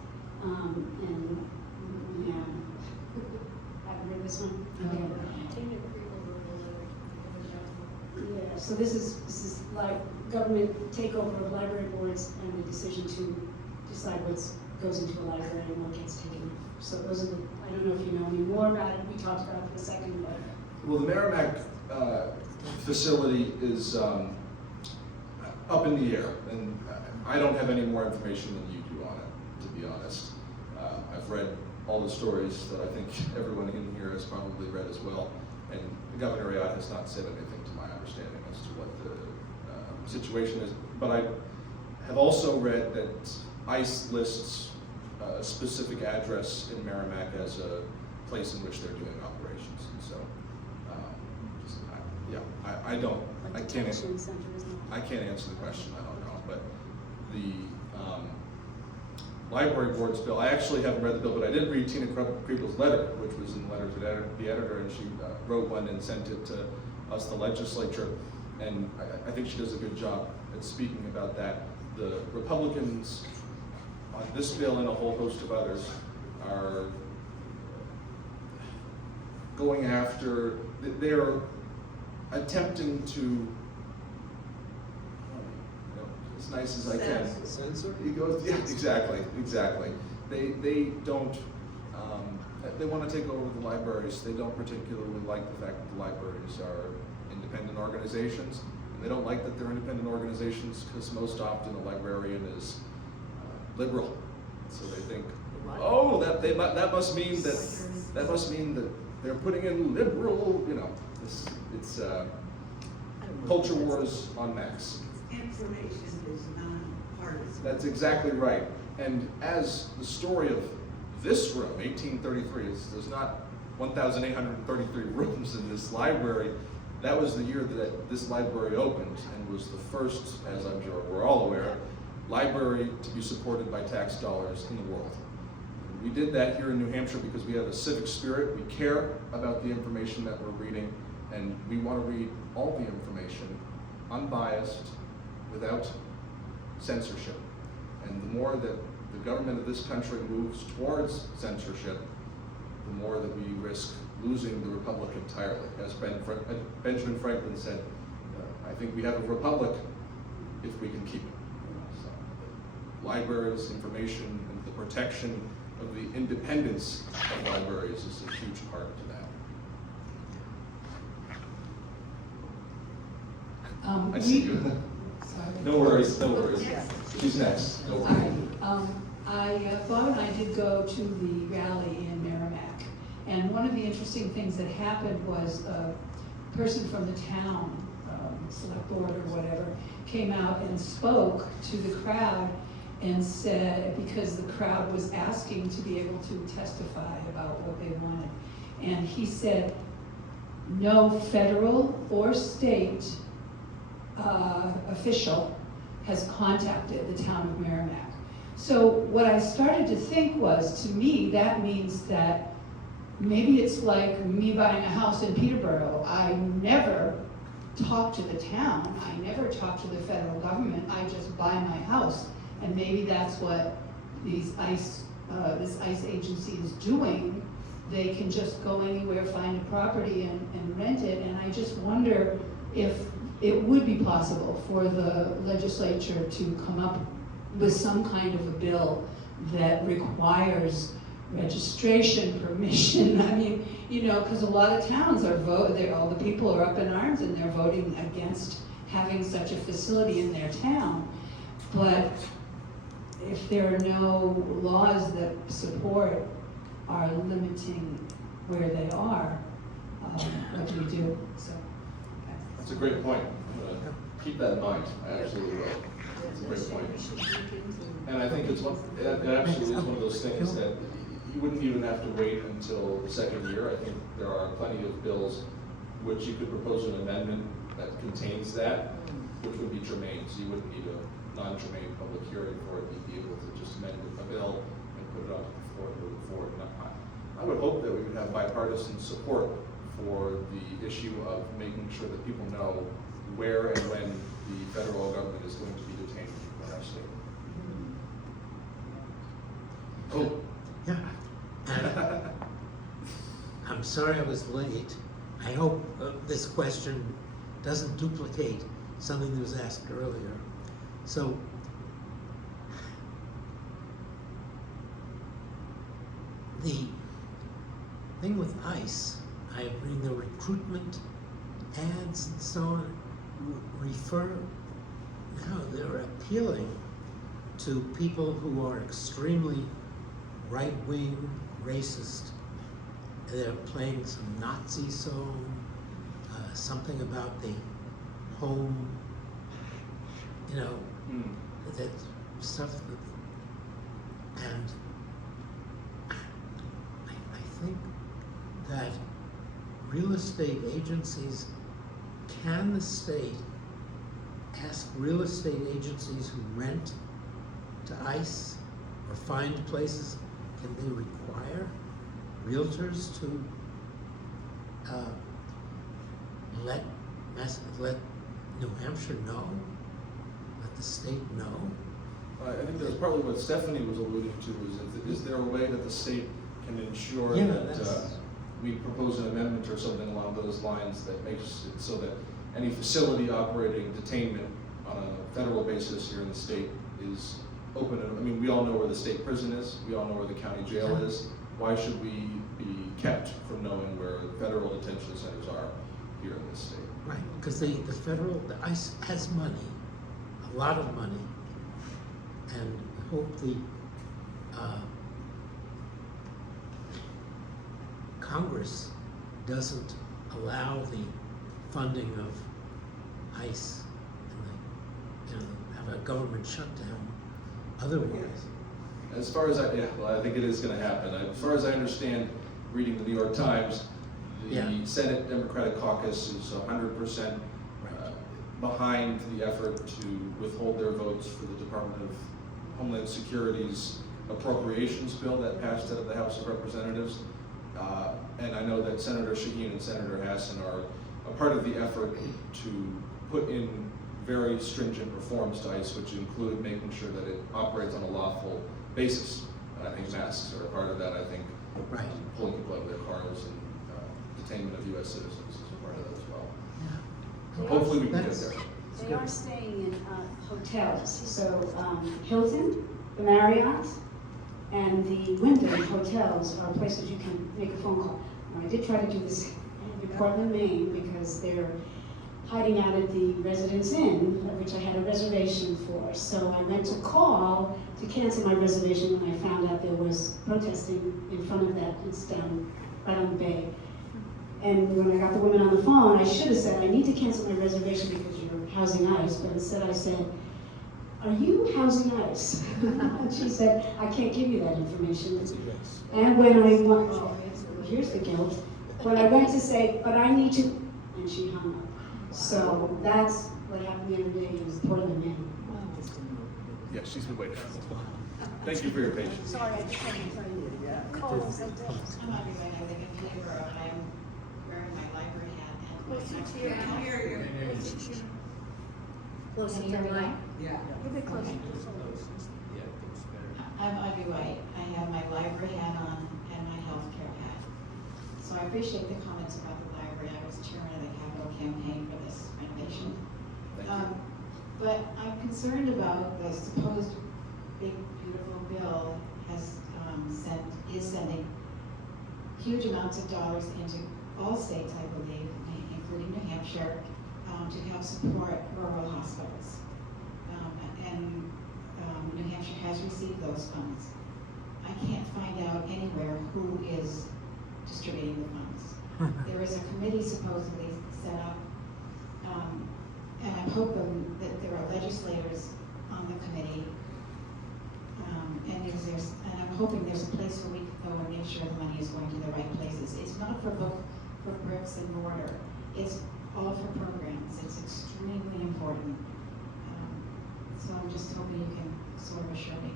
And, yeah, haven't heard this one? Okay. Yeah, so this is like government takeover of library boards and the decision to decide what goes into a library and what gets taken. So those are the, I don't know if you know any more about it, we talked about it for a second, but. Well, the Merrimack facility is up in the air, and I don't have any more information than you do on it, to be honest. I've read all the stories that I think everyone in here has probably read as well, and Governor Ayotte has not said anything to my understanding as to what the situation is. But I have also read that ICE lists a specific address in Merrimack as a place in which they're doing operations, and so, I don't, I Like can't, detention center, isn't it? I can't answer the question, I don't know, but the library board's bill, I actually haven't read the bill, but I did read Tina Kriebel's letter, which was in the letter to the editor, and she wrote one and sent it to us, the legislature, and I think she does a good job at speaking about that. The Republicans on this bill and a whole host of others are going after, they're attempting to, as nice as I can. Censor? He goes, yeah, exactly. They don't, they want to take over the libraries. They don't particularly like the fact that the libraries are independent organizations. And they don't like that they're independent organizations because most often a librarian is liberal. So they think, oh, that must mean that they're putting in liberal, it's culture wars on max. Information is non-partisan. That's exactly right. And as the story of this room, 1833, there's not 1,833 rooms in this library. That was the year that this library opened and was the first, as I'm sure we're all aware, library to be supported by tax dollars in the world. We did that here in New Hampshire because we have a civic spirit. We care about the information that we're reading, and we want to read all the information, unbiased, without censorship. And the more that the government of this country moves towards censorship, the more that we risk losing the republic entirely. As Benjamin Franklin said, I think we have a republic if we can keep it. So, libraries, information, and the protection of the independence of libraries is a huge part to that. I see you. Sorry. No worries. Who's next? Go All ahead. right, Bob and I did go to the rally in Merrimack, and one of the interesting things that happened was person from the town, select board or whatever, came out and spoke to the crowd and said, because the crowd was asking to be able to testify about what they wanted. And he said, no federal or state official has contacted the town of Merrimack. So what I started to think was, to me, that means that maybe it's like me buying a house in Peterborough. I never talk to the town, I never talk to the federal government, I just buy my house. And maybe that's what these this ICE agency is doing. They can just go anywhere, find a property and rent it. And I just wonder if it would be possible for the legislature to come up with some kind of a bill that requires registration, permission. I mean, you know, because a lot of towns are all the people are up in arms and they're voting against having such a facility in their town. But if there are no laws that support our limiting where they are, what do we do? So That's a great point. I'm gonna keep that in mind. I absolutely will. It's a great point. And I think it absolutely is one of those things that you wouldn't even have to wait until the second year. I think there are plenty of bills which you could propose an amendment that contains that, which would be germane. So you wouldn't need a non-germane public hearing for it. You'd be able to just amend a bill and put it on the floor and move it forward. And I would hope that we would have bipartisan support for the issue of making sure that people know where and when the federal government is going to be detained in our state. Oh. Yeah. I'm sorry I was late. I hope this question doesn't duplicate something that was asked earlier. So, the thing with ICE, I agree, the recruitment ads and so on they're appealing to people who are extremely right-wing, racist. They're playing some Nazi song, something about the home, you know, that stuff. And I think that real estate agencies, can the state ask real estate agencies who rent to ICE or find places, can they require realtors to let New Hampshire know, let the state know? I think that's probably what Stephanie was alluding to, is there a way that the state can ensure Yeah, that we propose an amendment or something along those lines that makes it so that any facility operating detainment on a federal basis here in the state is open? I mean, we all know where the state prison is, we all know where the county jail is. Why should we be kept from knowing where the federal detention centers are here in this state? Right, because the ICE has money, a lot of money, and I hope the Congress doesn't allow the funding of ICE and have a government shutdown otherwise. As far as I think it is going to happen. As far as I understand, reading the New York Times, the Senate Democratic Caucus is 100% behind the effort to withhold their votes for the Department of Homeland Security's appropriations bill that passed out of the House of Representatives. And I know that Senator Shaheen and Senator Hassan are a part of the effort to put in very stringent reforms to ICE, which include making sure that it operates on a lawful basis. And I think masks are a part of that. I think pulling people out of their cars and detainment of U.S. citizens is a part of that as well. Yeah. Hopefully we can get there. They are staying in hotels, so Hilton, the Marriott, and the Wyndham hotels are places you can make a phone call. Now, I did try to do this in Portland, Maine, because they're hiding out at the Residence Inn, which I had a reservation for. So I went to call to cancel my reservation when I found out there was protesting in front of that. It's down right on the bay. And when I got the woman on the phone, I should have said, I need to cancel my reservation because you're housing ICE, but instead I said, are you housing ICE? And she said, I can't give you that information. And when I went, oh, here's the guilt. When I went to say, but I need to, and she hung up. So that's what happened the other day in Portland, Maine. Yes, she's been waiting. Thank you for your patience. Sorry, I just had to tell you. Cold as it is. I'm not even, I live in Peterborough, and I'm wearing my library hat and my Closer to your mouth. Closer to your- Closer to your mic? Yeah. A bit closer. Yeah, it's better. I'm Ivy White. I have my library hat on and my healthcare hat. So I appreciate the comments about the library. I was chairman of the capital campaign for this renovation. Thank you. But I'm concerned about the supposed big, beautiful bill is sending huge amounts of dollars into all states, I believe, including New Hampshire, to help support rural hospitals. New Hampshire has received those funds. I can't find out anywhere who is distributing the funds. There is a committee supposedly set up, and I'm hoping that there are legislators on the committee, and I'm hoping there's a place where we can go and make sure the money is going to the right places. It's not for bricks and mortar. It's all for programs. It's extremely important. So I'm just hoping you can sort of assure me.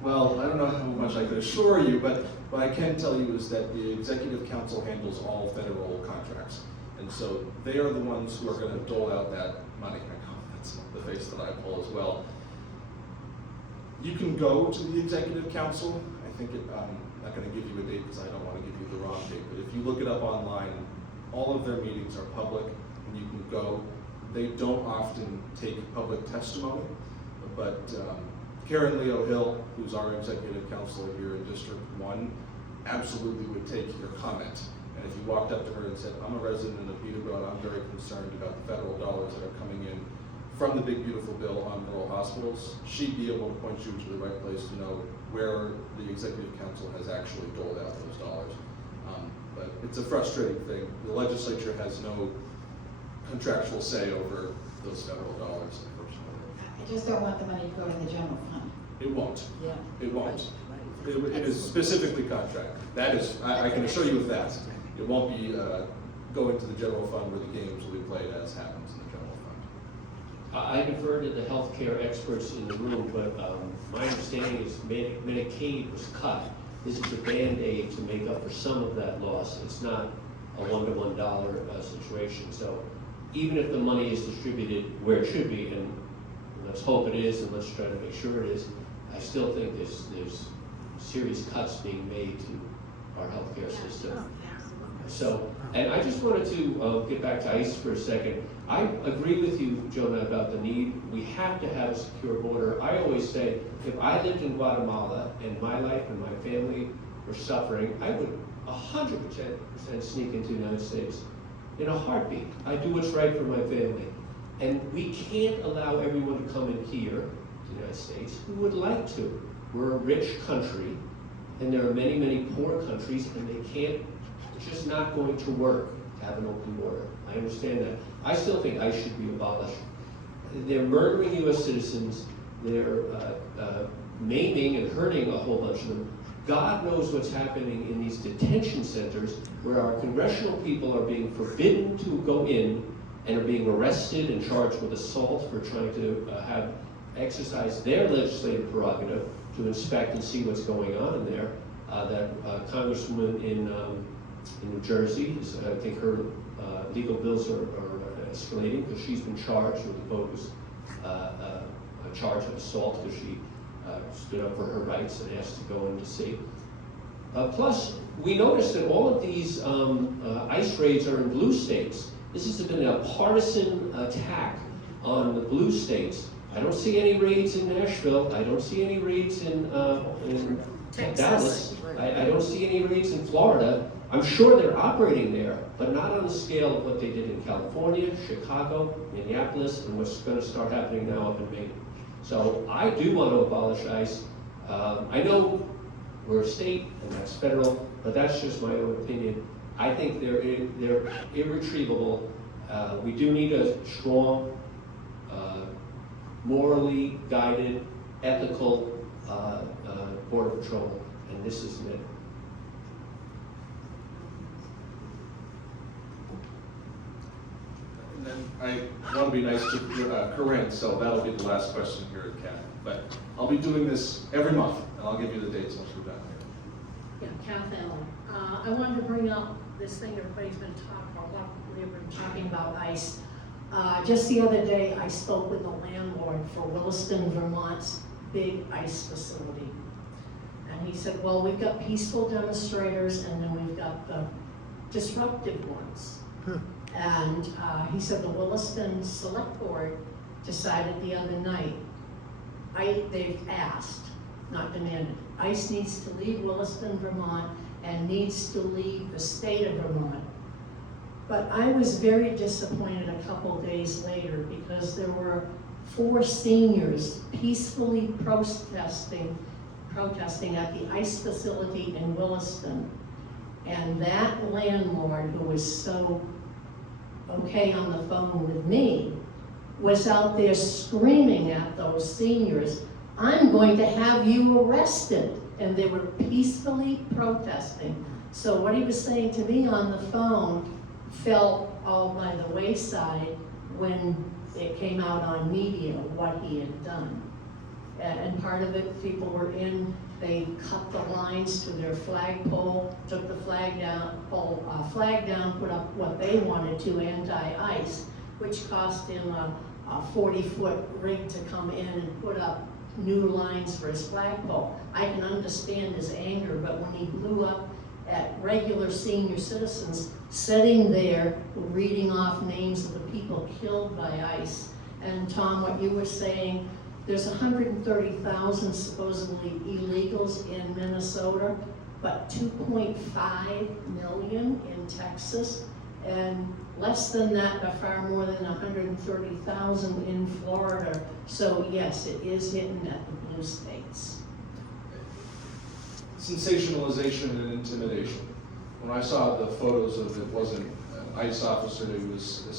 Well, I don't know how much I could assure you, but what I can tell you is that the Executive Council handles all federal contracts. And so they are the ones who are going to dole out that money. I know that's the face that I pull as well. You can go to the Executive Council. I think I'm not going to give you a date because I don't want to give you the wrong date, but if you look it up online, all of their meetings are public and you can go. They don't often take public testimony, but Karen Leo Hill, who's our executive counselor here in District 1, absolutely would take your comment. And if you walked up to her and said, I'm a resident of Peterborough and I'm very concerned about the federal dollars that are coming in from the big beautiful bill on rural hospitals, she'd be able to point you to the right place to know where the executive council has actually doled out those dollars. But it's a frustrating thing. The legislature has no contractual say over those federal dollars, unfortunately. I just don't want the money to go to the general fund. It won't. Yeah. It won't. Right. It is specifically contract. That is, I can assure you of that. It won't be going to the general fund where the games will be played as happens in the general fund. I defer to the healthcare experts in the room, but my understanding is Medicaid was cut. This is a Band-Aid to make up for some of that loss. It's not a one-to-one dollar situation. So even if the money is distributed where it should be, and let's hope it is, and let's try to make sure it is, I still think there's serious cuts being made to our healthcare system. So, and I just wanted to get back to ICE for a second. I agree with you, Jonah, about the need. We have to have a secure border. I always say, if I lived in Guatemala and my life and my family were suffering, I would 100% sneak into the United States in a heartbeat. I do what's right for my family. And we can't allow everyone to come in here to the United States who would like to. We're a rich country, and there are many, many poor countries, and they can't, it's just not going to work to have an open border. I understand that. I still think ICE should be abolished. They're murdering U.S. citizens. They're maiming and hurting a whole bunch of them. God knows what's happening in these detention centers where our congressional people are being forbidden to go in and are being arrested and charged with assault for trying to exercise their legislative prerogative to inspect and see what's going on in there. That Congresswoman in New Jersey, I think her legal bills are escalating because she's been charged with a bogus charge of assault because she stood up for her rights and asked to go in to see. Plus, we noticed that all of these ICE raids are in blue states. This has been a partisan attack on the blue states. I don't see any raids in Nashville. I don't see any raids in Dallas. I don't see any raids in Florida. I'm sure they're operating there, but not on the scale of what they did in California, Chicago, Minneapolis, and what's going to start happening now up in Maine. So I do want to abolish ICE. I know we're a state and that's federal, but that's just my own opinion. I think they're irretrievable. We do need a strong, morally guided, ethical Border Patrol, and this is it. And then I want to be nice to Corinne, so that'll be the last question here at CAT. But I'll be doing this every month, and I'll give you the dates once we're done here. Yeah, Kath Allen. I wanted to bring up this thing everybody's been talking about, we've been talking about ICE. Just the other day, I spoke with the landlord for Williston, Vermont's big ICE facility. And he said, well, we've got peaceful demonstrators and then we've got the disruptive ones. And he said the Williston Select Board decided the other night, they've asked, not demanded, ICE needs to leave Williston, Vermont, and needs to leave the state of Vermont. But I was very disappointed a couple days later because there were 4 seniors peacefully protesting at the ICE facility in Williston. And that landlord, who was so okay on the phone with me, was out there screaming at those seniors, I'm going to have you arrested. And they were peacefully protesting. So what he was saying to me on the phone fell all by the wayside when it came out on media what he had done. And part of it, people were in, they cut the lines to their flagpole, took the flag down, put up what they wanted to, anti-ICE, which cost him a 40-foot rig to come in and put up new lines for his flagpole. I can understand his anger, but when he blew up at regular senior citizens sitting there reading off names of the people killed by ICE, and Tom, what you were saying, there's 130,000 supposedly illegals in Minnesota, but 2.5 million in Texas, and less than that, but far more than 130,000 in Florida. So yes, it is hitting at the blue states. Sensationalization and intimidation. When I saw the photos of it wasn't an ICE officer, it was a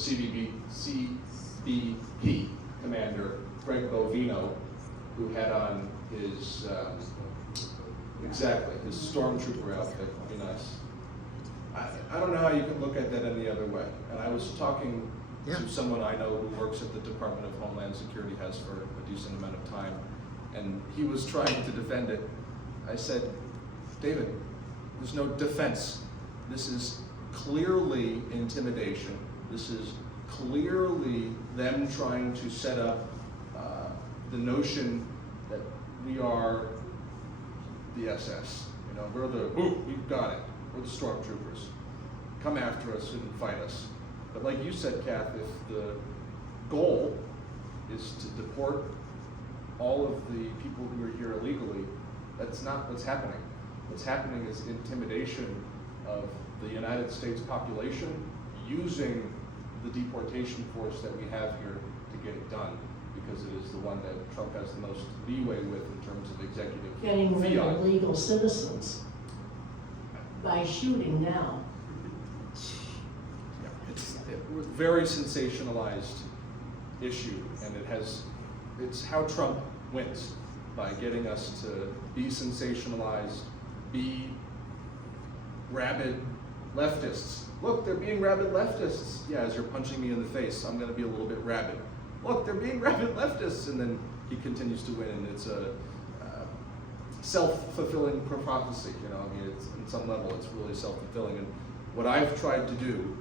CBP commander, Greg Bovino, who had on his, his stormtrooper outfit. Be nice. I don't know how you can look at that any other way. And I was talking to someone I know who works at the Department of Homeland Security, has for a decent amount of time, and he was trying to defend it. I said, David, there's no defense. This is clearly intimidation. This is clearly them trying to set up the notion that we are the SS. You know, we're the, we've got it. We're the stormtroopers. Come after us and fight us. But like you said, Kath, if the goal is to deport all of the people who are here illegally, that's not what's happening. What's happening is intimidation of the United States population using the deportation force that we have here to get it done, because it is the one that Trump has the most leeway with in terms of executive Getting rid fiat. of legal citizens by shooting now. It's a very sensationalized issue, and it's how Trump wins, by getting us to be sensationalized, be rabid leftists. Look, they're being rabid leftists. Yeah, as you're punching me in the face, I'm gonna be a little bit rabid. Look, they're being rabid leftists, and then he continues to win, and it's a self-fulfilling prophecy, you know, I mean, it's, on some level, it's really self-fulfilling, and what I've tried to do,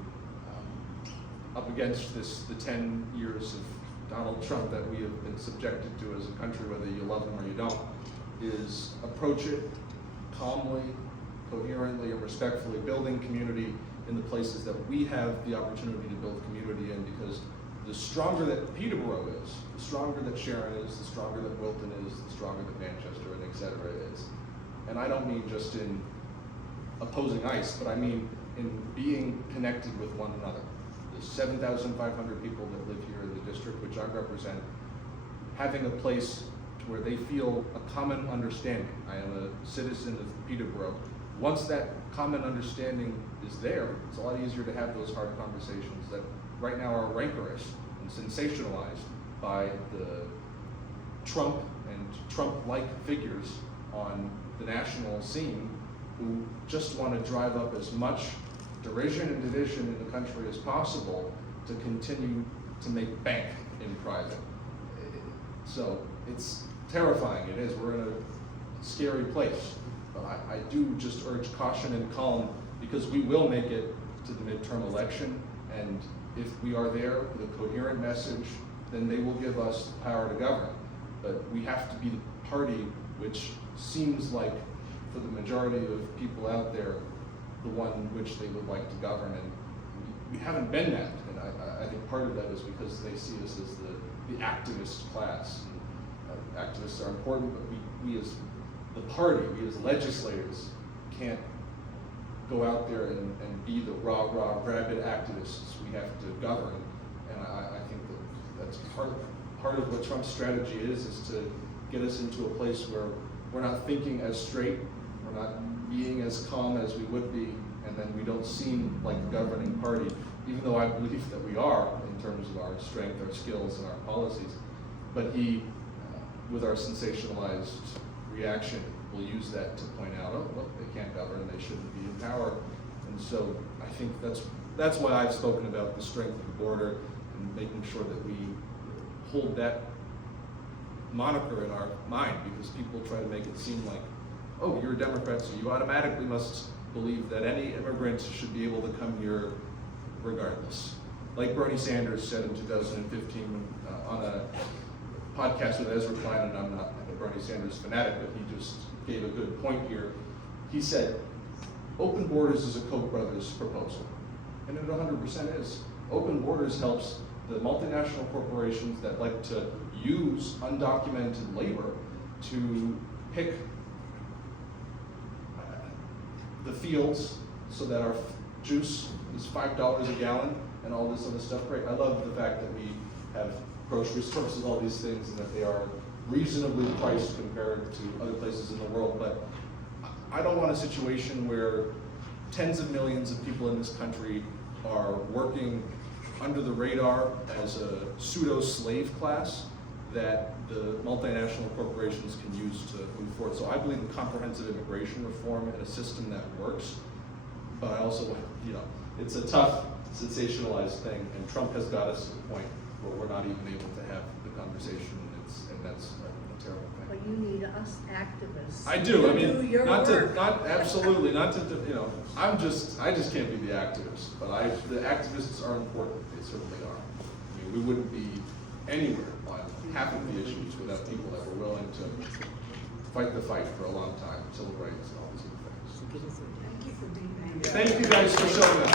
up against the 10 years of Donald Trump that we have been subjected to as a country, whether you love him or you don't, is approach it calmly, coherently, and respectfully, building community in the places that we have the opportunity to build community in, because the stronger that Peterborough is, the stronger that Sharon is, the stronger that Wilton is, the stronger that Manchester and et cetera is. And I don't mean just in opposing ICE, but I mean in being connected with one another. The 7,500 people that live here in the district, which I represent, having a place where they feel a common understanding. I am a citizen of Peterborough once that common understanding is there, it's a lot easier to have those hard conversations that right now are rancorous and sensationalized by the Trump and Trump-like figures on the national scene who just want to drive up as much derision and division in the country as possible to continue to make bank in private. So it's terrifying, it is, we're in a scary place. But I do just urge caution and calm, because we will make it to the midterm election, and if we are there with a coherent message, then they will give us the power to govern. But we have to be the party which seems like, for the majority of people out there, the one which they would like to govern, and we haven't been that, and I think part of that is because they see us as the activist class. Activists are important, but we as the party, we as legislators, can't go out there and be the rah-rah rabid activists. We have to govern, and I think that's part of what Trump's strategy is to get us into a place where we're not thinking as straight, we're not being as calm as we would be, and then we don't seem like a governing party, even though I believe that we are in terms of our strength, our skills, and our policies. But he, with our sensationalized reaction, will use that to point out, oh, look, they can't govern, they shouldn't be in power. And so I think that's why I've spoken about the strength of the border and making sure that we hold that moniker in our mind, because people try to make it seem like, oh, you're a Democrat, so you automatically must believe that any immigrant should be able to come here regardless. Like Bernie Sanders said in 2015 on a podcast with Ezra Klein, and I'm not a Bernie Sanders fanatic, but he just gave a good point here. He said, open borders is a Koch brothers proposal. And it 100% is. Open borders helps the multinational corporations that like to use undocumented labor to pick the fields so that our juice is $5 a gallon and all this other stuff. Great. I love the fact that we have grocery stores and all these things, and that they are reasonably priced compared to other places in the world. But I don't want a situation where tens of millions of people in this country are working under the radar as a pseudo-slave class that the multinational corporations can use to move forward. So I believe in comprehensive immigration reform and a system that works. But I also, it's a tough, sensationalized thing, and Trump has got us to the point where we're not even able to have the conversation, and that's a terrible thing. But you need us activists. I do. I to do mean, your work. I just can't be the activist. But the activists are important. They certainly are. I mean, we wouldn't be anywhere on half of the issues without people that were willing to fight the fight for a long time, civil rights and all these other things. Thank you for being here. Thank you guys for showing up.